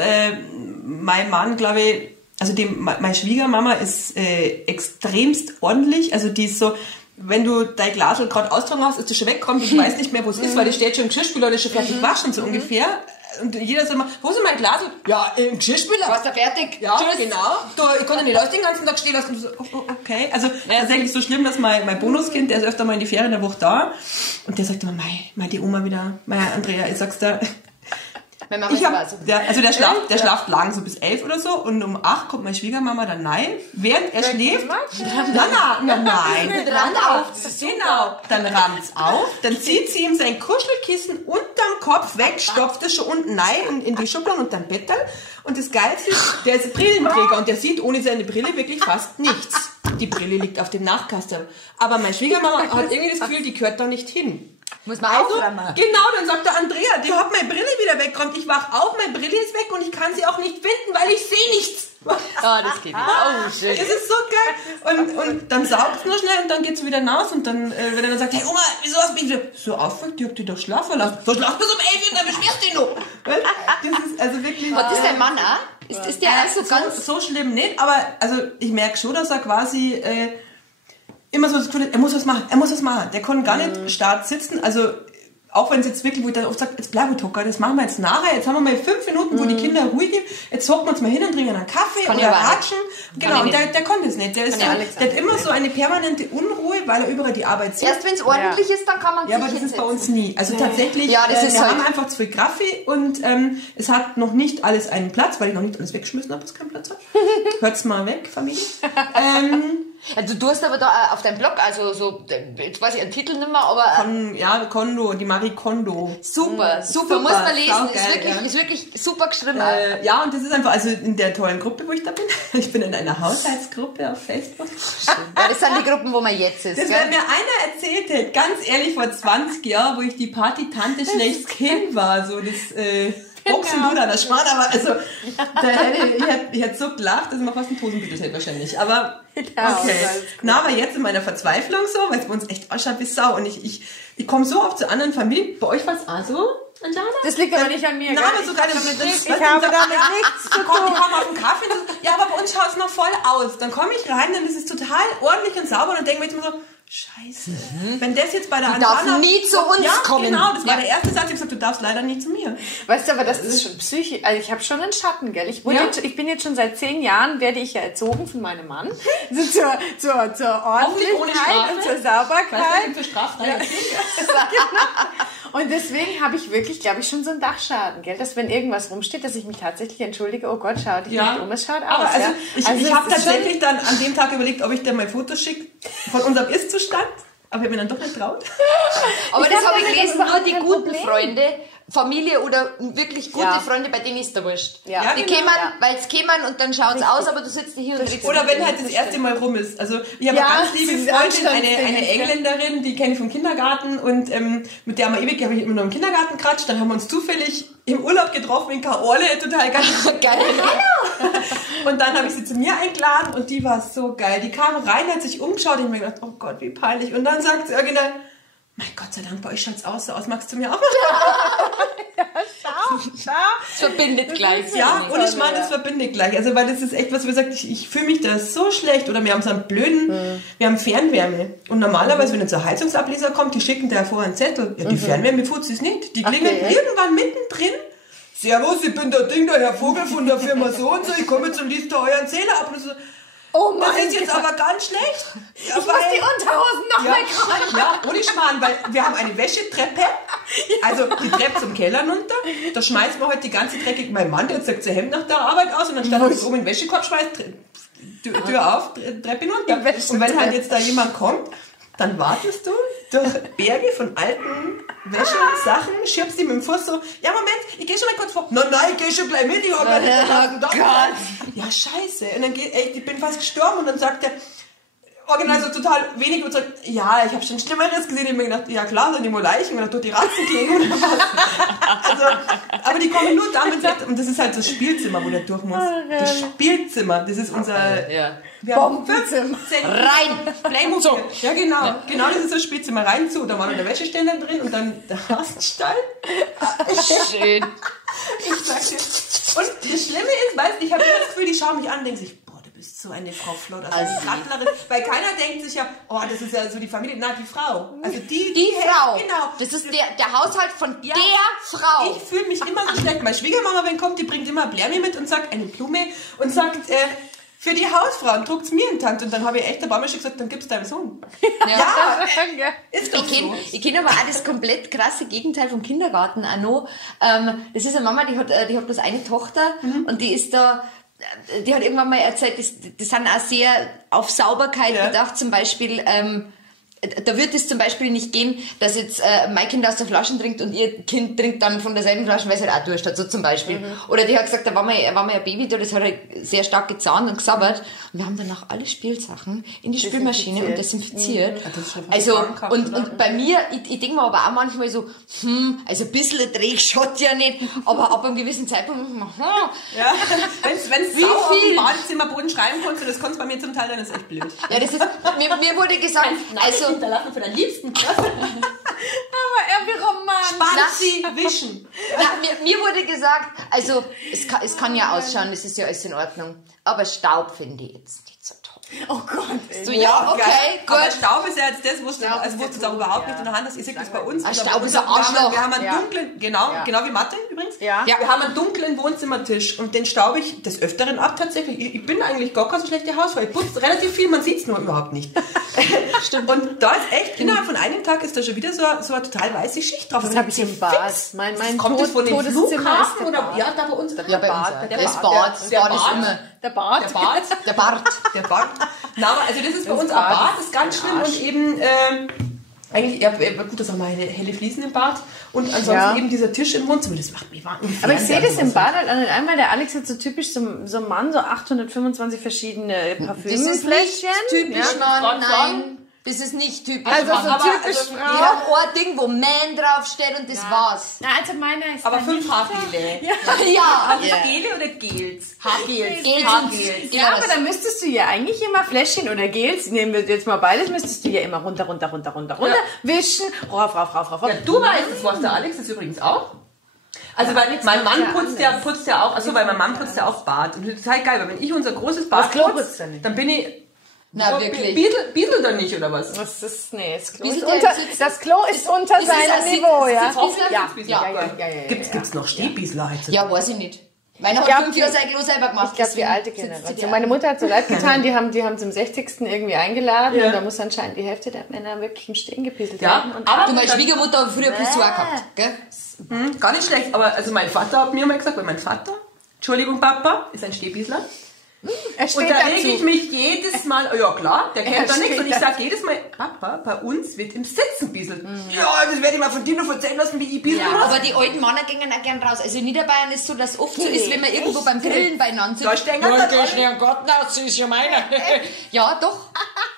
mein Mann, glaube ich, also meine Schwiegermama ist extremst ordentlich, also die ist so, wenn du dein Glas gerade austragen hast, ist das schon weggekommen, ich weiß nicht mehr, wo es ist, weil das steht schon im Geschirrspüler oder ist schon fertig gewaschen, so ungefähr. Und jeder sagt immer, wo ist mein Glas? Ja, im Geschirrspüler. Warst du fertig? Ja, tschüss. Genau. Ich konnte nicht aus den ganzen Tag stehen lassen. Und so, okay. Also, das ist eigentlich so schlimm, dass mein Bonuskind, der ist öfter mal in die Ferien der Woche da. Und der sagt immer, die Oma wieder, Andrea, ich sag's dir. Der schlaft lang so bis 11 oder so und um 8 kommt meine Schwiegermama dann rein, während er schläft. Nein. Genau. Dann rammt's auf, dann zieht sie ihm sein Kuschelkissen unterm Kopf weg, stopft es schon unten rein in die Schublade und dann Bettel. Und das Geilste ist, der ist Brillenträger und der sieht ohne seine Brille wirklich fast nichts. Die Brille liegt auf dem Nachkasten. Aber meine Schwiegermama hat irgendwie das Gefühl, die gehört da nicht hin. Muss man aufräumen. Genau, dann sagt der Andrea, die hat meine Brille wieder weggeräumt. Ich wach auf, meine Brille ist weg und ich kann sie auch nicht finden, weil ich sehe nichts. Das geht nicht. Oh, schön. Es ist so geil. Und dann saugt es nur schnell und dann geht es wieder raus und dann, wenn er dann sagt, hey Oma, wieso hast du mich so aufgeweckt? Die habt ihr doch schlafen lassen. So schlafen bis um 11 Uhr, dann beschwerst du dich noch. Das ist also wirklich... Und ist der Mann auch? Ist der also ganz... So schlimm nicht, aber also ich merke schon, dass er quasi immer so das Gefühl hat, er muss was machen. Der kann gar nicht stark sitzen, also... Auch wenn es jetzt wirklich, wo ich dann oft sage, jetzt bleib ich hocken, das machen wir jetzt nachher. Jetzt haben wir mal 5 Minuten, wo die Kinder ruhig sind. Jetzt hocken wir uns mal hin und trinken einen Kaffee oder ratschen. Genau, und der kann das nicht. Der hat immer so eine permanente Unruhe, weil er überall die Arbeit sieht. Erst wenn es ordentlich ist, dann kann man sich aber das ist bei uns nie. Also tatsächlich, wir haben einfach zu viel Kaffee und es hat noch nicht alles einen Platz, weil ich noch nicht alles weggeschmissen habe, was keinen Platz hat. Hört's mal weg, Familie. Also du hast aber da auf deinem Blog, also so, jetzt weiß ich einen Titel nicht mehr, aber... Kondo, die Marie Kondo. Super, muss man lesen, ist wirklich super geschrieben. Ja, und das ist einfach, also in der tollen Gruppe, wo ich da bin, ich bin in einer Haushaltsgruppe auf Facebook. Ja, das sind die Gruppen, wo man jetzt ist. Das gell? hat mir einer erzählt, hat, ganz ehrlich, vor 20 Jahren, wo ich die Partytante schlechthin war, so das... Boxenluder, das Schmarrn, aber also, ich hätte so gelacht, dass ich mir fast einen Tosenbüttel hätte wahrscheinlich, aber, okay. Na, aber jetzt in meiner Verzweiflung so, weil es bei uns echt ausschaut wie Sau und ich komme so oft zu anderen Familien, bei euch war es auch so, Anjana? Das liegt aber nicht an mir, Nein, aber sogar ich habe damit nichts zu tun. Ich komme auf den Kaffee und so, ja, aber bei uns schaut es noch voll aus, dann komme ich rein, dann ist es total ordentlich und sauber und denke mir jetzt immer so, Scheiße. Wenn das jetzt bei der Anjana... darf nie zu uns kommen. Genau, das war der erste Satz. Ich habe gesagt, du darfst leider nie zu mir. Weißt du, aber das ist schon psychisch. Also ich habe schon einen Schatten, gell? Ich bin jetzt schon seit 10 Jahren, werde ich ja erzogen von meinem Mann. Zur Ordentlichkeit und zur Sauberkeit. Für straffreie Und deswegen habe ich wirklich, glaube ich, schon so einen Dachschaden, gell? Dass wenn irgendwas rumsteht, dass ich mich tatsächlich entschuldige, oh Gott, schau dich nicht um, es schaut aus. Also ich habe tatsächlich dann an dem Tag überlegt, ob ich dir mal Fotos schicke von unserem Ist-Zustand. Aber ich habe mir dann doch nicht traut. Aber das habe ich gelesen, nur die guten Freunde, Familie oder wirklich gute Freunde, bei denen ist der wurscht. Ja. Die kämen, weil es kämen und dann schaut es aus, aber du sitzt hier und redest. Oder wenn halt das erste Mal rum ist. Also ich habe eine ganz liebe Freundin, eine Engländerin, die kenne ich vom Kindergarten und mit der habe ich immer noch im Kindergarten geratscht. Dann haben wir uns zufällig im Urlaub getroffen in Kaorle, total geil. Und dann habe ich sie zu mir eingeladen und die war so geil. Die kam rein, hat sich umgeschaut und ich mir gedacht, oh Gott, wie peinlich. Und dann sagt sie original, mein Gott sei Dank, bei euch schaut's aus, so aus, magst du mir auch mal? Schau. Es verbindet gleich. Ja, und ich meine, das verbindet gleich. Also, weil das ist echt was, wir sagen, ich fühle mich da so schlecht oder wir haben so einen blöden, wir haben Fernwärme. Und normalerweise, wenn jetzt ein Heizungsableser kommt, die schicken da vorher einen Zettel. Ja, die Fernwärme futzt es nicht. Die klingen irgendwann mittendrin. Servus, ich bin der Herr Vogel von der Firma so und so, ich komme jetzt und liest da euren Zähler ab. Und so, oh mein das ist jetzt aber ganz schlecht. Ja, ich muss die Unterhosen noch wegräumen. Ja, ohne Schmarrn, weil wir haben eine Wäschetreppe, also die Treppe zum Keller runter, da schmeißen wir heute die ganze dreckige, mein Mann, der zieht sein Hemd nach der Arbeit aus und dann statt dass er oben in den Wäschekorb schmeißt, Tür auf, Treppe runter. Und wenn halt jetzt da jemand kommt, dann wartest du durch Berge von alten Wäschesachen, schiebst die mit dem Fuß so, ja Moment, ich gehe schon mal kurz vor. Nein, ich gehe schon gleich mit, ich habe nicht ja, scheiße. Und dann geht, ich bin fast gestorben und dann sagt er, original so total wenig überzeugt, ja, ich habe schon Schlimmeres gesehen. Ich habe mir gedacht, ja klar, sind die mal Leichen oder dort die Ratzen klingen oder was. Also, aber die kommen nur damit, und das ist halt das Spielzimmer, wo der durch muss. Das Spielzimmer, das ist unser... Wir haben 15 rein! Playmobil. So. Ja, genau. Genau, das ist das Spielzimmer. Rein zu. Da war noch der Wäscheständer drin und dann der Hasenstall. Schön. Ich sag dir. Und das Schlimme ist, weißt du, ich habe das Gefühl, die schauen mich an und denken sich, boah, du bist so eine Frau Flott, also Sattlerin. Weil keiner denkt sich ja, oh, das ist ja so die Familie. Nein, die Frau. Also die Frau. Genau. Das ist der Haushalt von der Frau. Ich fühle mich immer so schlecht. Meine Schwiegermama, wenn kommt, die bringt immer Blärmi mit und sagt, eine Blume und sagt, für die Hausfrau und druckt's mir in die Hand. Und dann habe ich echt der Baumische gesagt, dann gib's deinem Sohn. Ja, ist doch so. Ich kenne aber auch das komplett krasse Gegenteil vom Kindergarten auch noch. Das ist eine Mama, die hat bloß eine Tochter und die ist da, die hat irgendwann mal erzählt, die sind auch sehr auf Sauberkeit gedacht, zum Beispiel, da wird es zum Beispiel nicht gehen, dass jetzt mein Kind aus der Flasche trinkt und ihr Kind trinkt dann von derselben Flasche, weil es halt auch Durst hat, so zum Beispiel. Oder die hat gesagt, da war mal ein Baby da, das hat halt sehr stark gezahnt und gesabbert. Und wir haben danach alle Spielsachen in die Spülmaschine und desinfiziert. Also, und bei mir, ich denke mir aber auch manchmal so, also ein bisschen drehe ich schon ja nicht, aber ab einem gewissen Zeitpunkt, ja, wenn wie auf viel? dem Badezimmerboden schreiben konntest, das konntest du bei mir zum Teil, dann ist echt blöd. Ja, das ist, mir wurde gesagt, also, hinterlassen von der liebsten Klasse. Aber wie romantisch. Spazi wischen. mir wurde gesagt, also, es kann ja ausschauen, das ist ja alles in Ordnung, aber Staub finde ich jetzt nicht so toll. Oh Gott. So, ja, okay, gut. Aber Staub ist ja jetzt das, wo du es auch überhaupt nicht in der Hand hast. Ich sag das bei uns. Staub ist ein Arschloch. Wir haben einen dunklen, genau wie Mathe übrigens. Ja. Wir haben einen dunklen Wohnzimmertisch und den staube ich des Öfteren ab tatsächlich. Ich bin eigentlich gar keine so schlechte Hausfrau. Ich putze relativ viel, man sieht es nur überhaupt nicht. Stimmt. Und da ist echt, innerhalb von einem Tag ist da schon wieder so eine total weiße Schicht drauf. Das habe ich im Bad. Mein kommt das von dem Todeszimmer Flughafen oder? Ja, da bei uns. Ja, bei uns. Das Bad ist immer. Der Bart. Der Bart. Der Bart. Na, aber also das ist bei uns ein Bad, das ist ganz schlimm und eben eigentlich, ja, gut, das haben wir helle Fliesen im Bad und ansonsten eben dieser Tisch im Wohnzimmer, das macht mich wahnsinnig. Aber ich sehe das im Bad halt an einmal, der Alex hat so typisch so ein Mann, so 825 verschiedene Parfümfläschchen. Das ist nicht typisch, Mann, nein. Das ist nicht typisch. Also so typisch Wir Frau. haben ein Ding, wo Man draufsteht und das war's. Na, also meiner ist Aber 5 Haargele. Ja. Gele oder Gels? Gels. Ja, aber dann müsstest du ja eigentlich immer Fläschchen oder Gels, nehmen wir jetzt mal beides, müsstest du ja immer runter, wischen, rauf. Ja, du weißt das, was der Alex das übrigens auch. Also weil mein Mann putzt ja auch, also weil mein Mann putzt ja auch Bad. Und das ist halt geil, weil wenn ich unser großes Bad putze, dann bin ich... Na, wirklich. Biedel dann nicht, oder was? Was ist, nee, das Klo Wie ist sieht der unter, jetzt das Klo ist unter seinem Niveau, ja. Ja. Gibt's noch Stehbiesler heutzutage? Ja, weiß ich nicht. Meiner hat 5 Jahre sein Klo selber gemacht. Ich glaube, die alte Generation. Meine Mutter hat so leid getan, die haben zum 60. irgendwie eingeladen und da muss anscheinend die Hälfte der Männer wirklich im Stehen gepieselt werden. Und aber meine Schwiegermutter hat früher Pissoir gehabt, gell? Gar nicht schlecht, aber also mein Vater hat mir mal gesagt, weil mein Vater, Entschuldigung Papa, ist ein Stehbiesler. Und da reg ich mich jedes Mal, ja klar, der kennt da nichts. Und ich sag jedes Mal, Papa, bei uns wird im Sitzen bieselt. Ja, das werde ich mal von dir noch erzählen lassen, wie ich biesel. Ja, aber die alten Männer gehen auch gern raus. Also in Niederbayern ist so, dass oft so ist, wenn man irgendwo beim Grillen beieinander sitzt. Da stehen am Garten aus, das ist ja meiner. Ja, doch.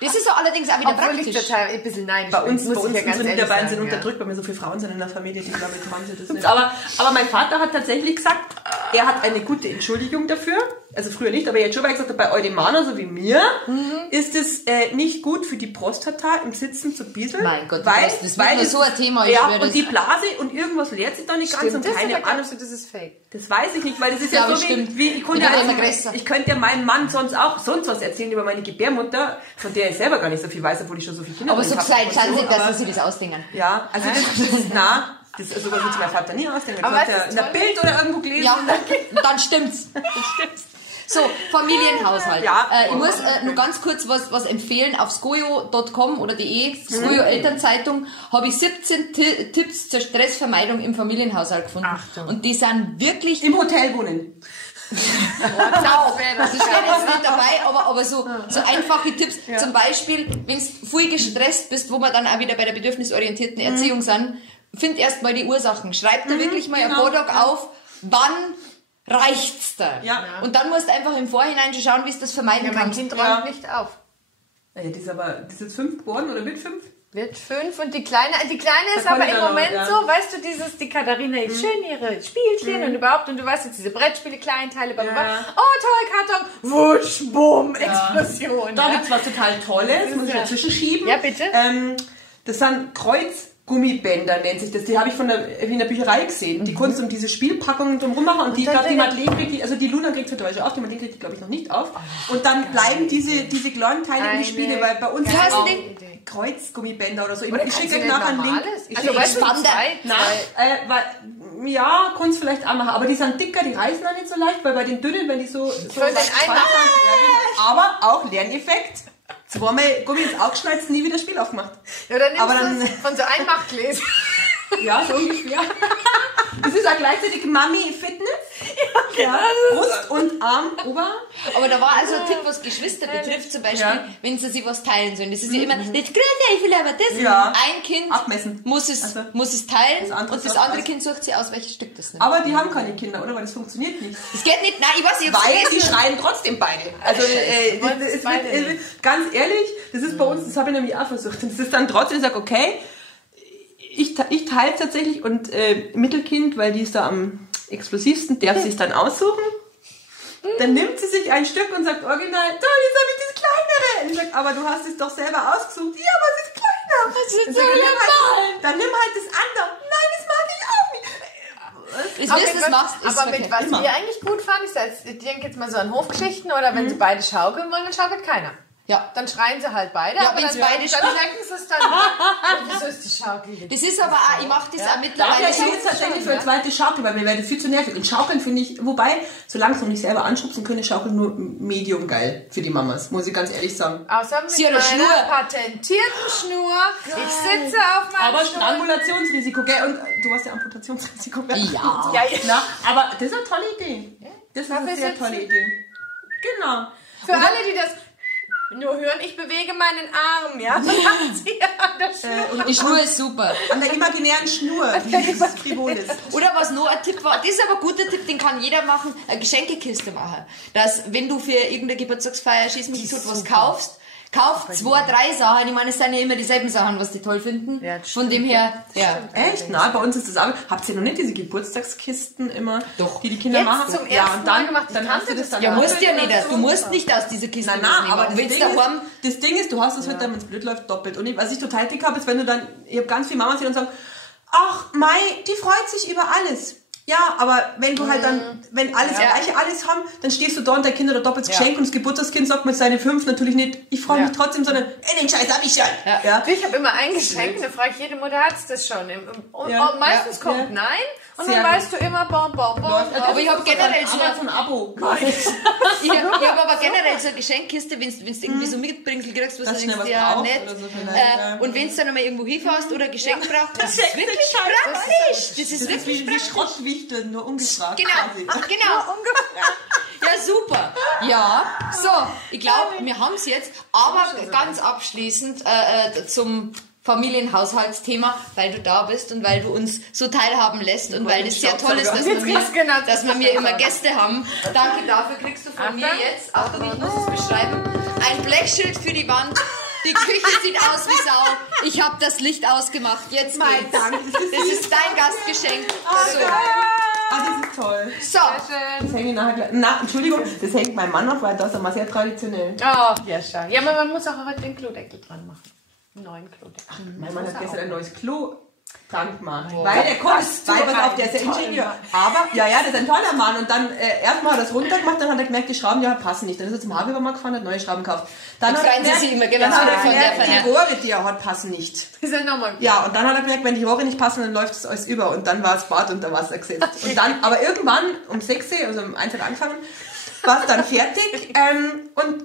Das ist so allerdings auch wieder obwohl praktisch. ich total ein bisschen neidisch Bei uns, bin, muss ich ja ganz unsere ehrlich Niederbayern sind sagen, unterdrückt, weil wir so viele Frauen sind in der Familie, die glaube ich, machen sie das nicht. Aber mein Vater hat tatsächlich gesagt, er hat eine gute Entschuldigung dafür. Also früher nicht, aber jetzt schon, weil er gesagt hat, bei Eudemanern, so wie mir, ist es nicht gut für die Prostata im Sitzen zu bieseln. Mein Gott, weil das so ein Thema ist. Ja, und die Blase und irgendwas leert sich da nicht ganz und keine Ahnung. das ist fake? Das weiß ich nicht, weil das ist ja so wie ich könnte ja meinem Mann sonst was erzählen über meine Gebärmutter, von der ich selber gar nicht so viel weiß, obwohl ich schon so viele Kinder habe. Aber so klein sind sie, dass sie das ausdenken. Ja, also das ist nah. Das ist sowas, würde mein Vater nie ausdenken. Das hat er in der Bild oder irgendwo gelesen. Ja, dann stimmt's. So, Familienhaushalt. Ja. Ich muss nur ganz kurz was empfehlen. Auf skojo.com oder .de, Skojo Elternzeitung, habe ich 17 Tipps zur Stressvermeidung im Familienhaushalt gefunden. Achtung. Und die sind wirklich... Im Hotel wohnen. Das steht jetzt nicht dabei, aber so einfache Tipps. Ja. Zum Beispiel, wenn du viel gestresst bist, wo wir dann auch wieder bei der bedürfnisorientierten Erziehung sind, find erst mal die Ursachen. Schreib da wirklich mal ein paar Tage auf, wann reicht's da? Ja. Und dann musst du einfach im Vorhinein schon schauen, wie du das vermeiden kannst. Mein Kind räumt nicht auf. Ja, die ist jetzt 5 geworden oder wird 5? Wird 5 und die Kleine ist aber im Moment so, weißt du, die Katharina ist schön ihre Spielchen und überhaupt, und du weißt jetzt diese Brettspiele, Kleinteile, oh toll, Karton, wusch, bumm, Explosion. Da gibt's was total Tolles, muss ich dazwischen schieben. Ja, bitte. Das sind Kreuzgummibänder, nennt sich das. Die habe ich in der Bücherei gesehen. Die konntest du um diese Spielpackungen drum machen und die, glaube die Madeleine kriegt die, also die Luna kriegt heute auf, die Madeleine kriegt die, glaube ich, noch nicht auf. Und dann bleiben diese kleinen Teile in die Spiele, weil bei uns heißt auch die Kreuzgummibänder oder so. Ich schicke euch nachher einen Link. Also weißt du, ja, kannst vielleicht auch machen, aber die sind dicker, die reißen auch nicht so leicht, weil bei den dünnen, wenn die so aber auch Lerneffekt. Zweimal Gummi ins Auge geschnalzt, nie wieder Spiel aufgemacht. Ja, dann nimmst du von so Einmachgläsern. Ja, so ungefähr. Das ist auch gleichzeitig Mami Fitness. Ja, Brust und Arm, Ober. Aber da war also ein Tipp, was Geschwister betrifft, zum Beispiel, wenn sie sich was teilen sollen. Das ist ja immer, das Größe, ich will aber das. Ja. Ein Kind Abmessen. muss es teilen und das andere Kind sucht sich aus, welches Stück das nimmt. Aber die haben keine Kinder, oder? Weil das funktioniert nicht. Das geht nicht, nein, ich weiß nicht, Weil die schreien trotzdem beide. Also ganz ehrlich, das ist bei uns, das habe ich nämlich auch versucht. Und das ist dann trotzdem, ich sage, okay, ich teile es tatsächlich und Mittelkind, weil die ist da am explosivsten, darf sich dann aussuchen. Dann nimmt sie sich ein Stück und sagt original, toll, jetzt habe ich das kleinere. Und ich sage, aber du hast es doch selber ausgesucht. Ja, aber es ist kleiner. Das ist so dann nimm halt das andere. Nein, das mache ich auch nicht. Aber mit was wir eigentlich gut fanden, ist, ich denke jetzt mal so an Hofgeschichten oder wenn sie beide schaukeln wollen, dann schaukelt keiner. Ja. Dann schreien sie halt beide, Ja, aber wenn dann sie beide merken sie es dann. Wieso ist die Schaukel? Das ist aber auch, ich mache das auch mittlerweile. Ja, ich jetzt tatsächlich für eine zweite Schaukel, weil mir wäre das viel zu nervig. Und Schaukeln finde ich, wobei, solange es noch nicht selber anschubsen können, Schaukeln nur medium geil für die Mamas, muss ich ganz ehrlich sagen. Außer mit Sie hat meiner eine Schnur. patentierten Schnur. Ich sitze auf meinem Aber Stuhl. Ambulationsrisiko, gell? Und du hast ja Amputationsrisiko, gell? Ja. Na, aber das ist eine tolle Idee. Das ist eine sehr tolle Idee. Genau. Für alle, die das nur hören, ich bewege meinen Arm, ja? Und hat sie an der Schnur. Und die Schnur ist super. An der imaginären Schnur, die das frivol ist. Oder was noch ein Tipp war, das ist aber ein guter Tipp, den kann jeder machen, eine Geschenkekiste machen. Dass, wenn du für irgendeine Geburtstagsfeier, schieß mich tot, was kaufst, kauf 2, 3 Sachen. Ich meine, es sind ja immer dieselben Sachen, was die toll finden. Ja, das von dem her, ja. Echt? Na, bei uns ist das auch. Habt ihr noch nicht diese Geburtstagskisten immer, Doch. die Kinder Jetzt machen? zum Ja, ersten und dann, Mal gemacht. Die dann hast du Tante das dann. Ja, auch. musst ja nicht. Du musst nicht aus dieser Kiste Na, nehmen. aber Und wenn's das daheim, Ding ist, du hast das halt dann, wenn es blöd läuft, doppelt. Und was ich total dick habe, ist, wenn du dann, ich habe ganz viele Mamas, die dann sagen, ach, Mai, die freut sich über alles. Ja, aber wenn du halt dann, wenn alles gleiche alles haben, dann stehst du da und dein Kind hat ein doppeltes Geschenk und das Geburtstagskind sagt mit seinen 5 natürlich nicht, ich freue mich trotzdem, sondern, den Scheiß hab ich schon. Ja. Ich habe immer ein Geschenk, da frage ich jede Mutter, hat es das schon? Und meistens kommt nein und Sehr dann weißt du immer, bom. aber ich habe generell so ein Abo. Ich hab aber generell so eine Geschenkkiste, wenn du irgendwie so Mitbringsel kriegst, was Das du schnell denkst, was ja, brauchst nett. oder so vielleicht, Und wenn du dann einmal irgendwo hinfährst oder ein Geschenk brauchst, das ist wirklich praktisch. Das ist wirklich wie praktisch. Schrottwichteln, nur ungefragt. Genau, quasi. genau. Ja, super. Ja, so, ich glaube, wir haben es jetzt, aber ganz abschließend zum Familienhaushaltsthema, weil du da bist und weil du uns so teilhaben lässt und weil es sehr toll ist, dass wir immer Gäste haben. Danke dafür, kriegst du von mir jetzt, Achtung, ich muss es beschreiben, ein Blechschild für die Wand. Die Küche sieht aus wie Sau. Ich habe das Licht ausgemacht. Jetzt geht's. Das ist dein Gastgeschenk. So. Das ist toll. So. Das hänge ich nachher gleich. Na, Entschuldigung, das hängt mein Mann auf, weil das ist immer sehr traditionell. Oh, ja, schau. Ja, aber man muss auch heute den Klodeckel dran machen. Einen neuen Klodeckel. Mein Mann hat gestern ein neues Klo dran gemacht. Weil der kommt, der ist ja Ingenieur. Aber, das ist ein toller Mann. Und dann erstmal hat er das runtergemacht, dann hat er gemerkt, die Schrauben, passen nicht. Dann ist er zum Haarweber gefahren, hat neue Schrauben gekauft. Dann hat er gemerkt, die Rohre, die er hat, passen nicht. Ist ja nochmal. Ja, und dann hat er gemerkt, wenn die Rohre nicht passen, dann läuft es alles über. Und dann war das Bad unter Wasser gesetzt. Und dann, aber irgendwann um 6 Uhr, also um 1 Uhr angefangen, war es dann fertig. Und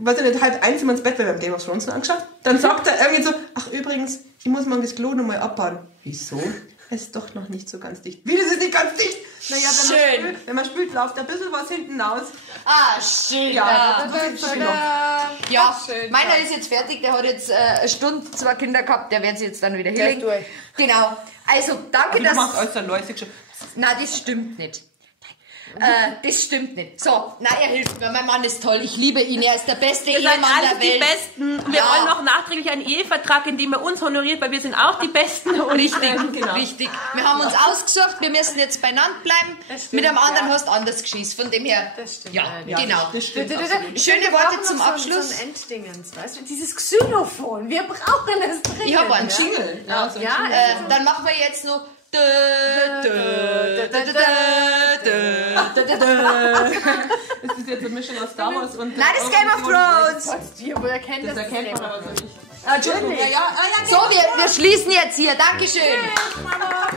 weiß ich nicht, halb 1 sind wir ins Bett, weil wir haben Game of Thrones angeschaut. Dann sagt er irgendwie so, ach übrigens, ich muss mal das Klo nochmal abbauen. Wieso? Es ist doch noch nicht so ganz dicht. Wie, das ist nicht ganz dicht? Naja, wenn man spült, läuft ein bisschen was hinten aus. Ah, schön. Ja, Ja, meiner ist jetzt fertig, der hat jetzt eine Stunde 2 Kinder gehabt, der wird sie jetzt dann wieder hinlegen. Genau. Also, danke, aber du machst alles dann läufig schon. Nein, das stimmt nicht. Das stimmt nicht. So, nein, er hilft mir. Mein Mann ist toll. Ich liebe ihn. Er ist der beste Ehemann der Welt. Die Besten. Wir wollen noch nachträglich einen Ehevertrag, in dem er uns honoriert, weil wir sind auch die Besten. Richtig, richtig. Wir haben uns ausgesucht, wir müssen jetzt beieinander bleiben. Mit einem anderen hast du anders geschießt. Von dem her, genau. Das stimmt. Schöne Worte zum Abschluss. So ein Enddingens, weißt du? Dieses Xylophon. Wir brauchen es dringend. Ich habe einen Jingle. Ja, so dann machen wir jetzt noch. Das ist jetzt eine Mischung aus Star Wars und... Nein, das ist Game of Thrones! Woher kennt Das das? erkennt man aber so nicht. Entschuldigung. So, wir schließen jetzt hier. Dankeschön. Mama.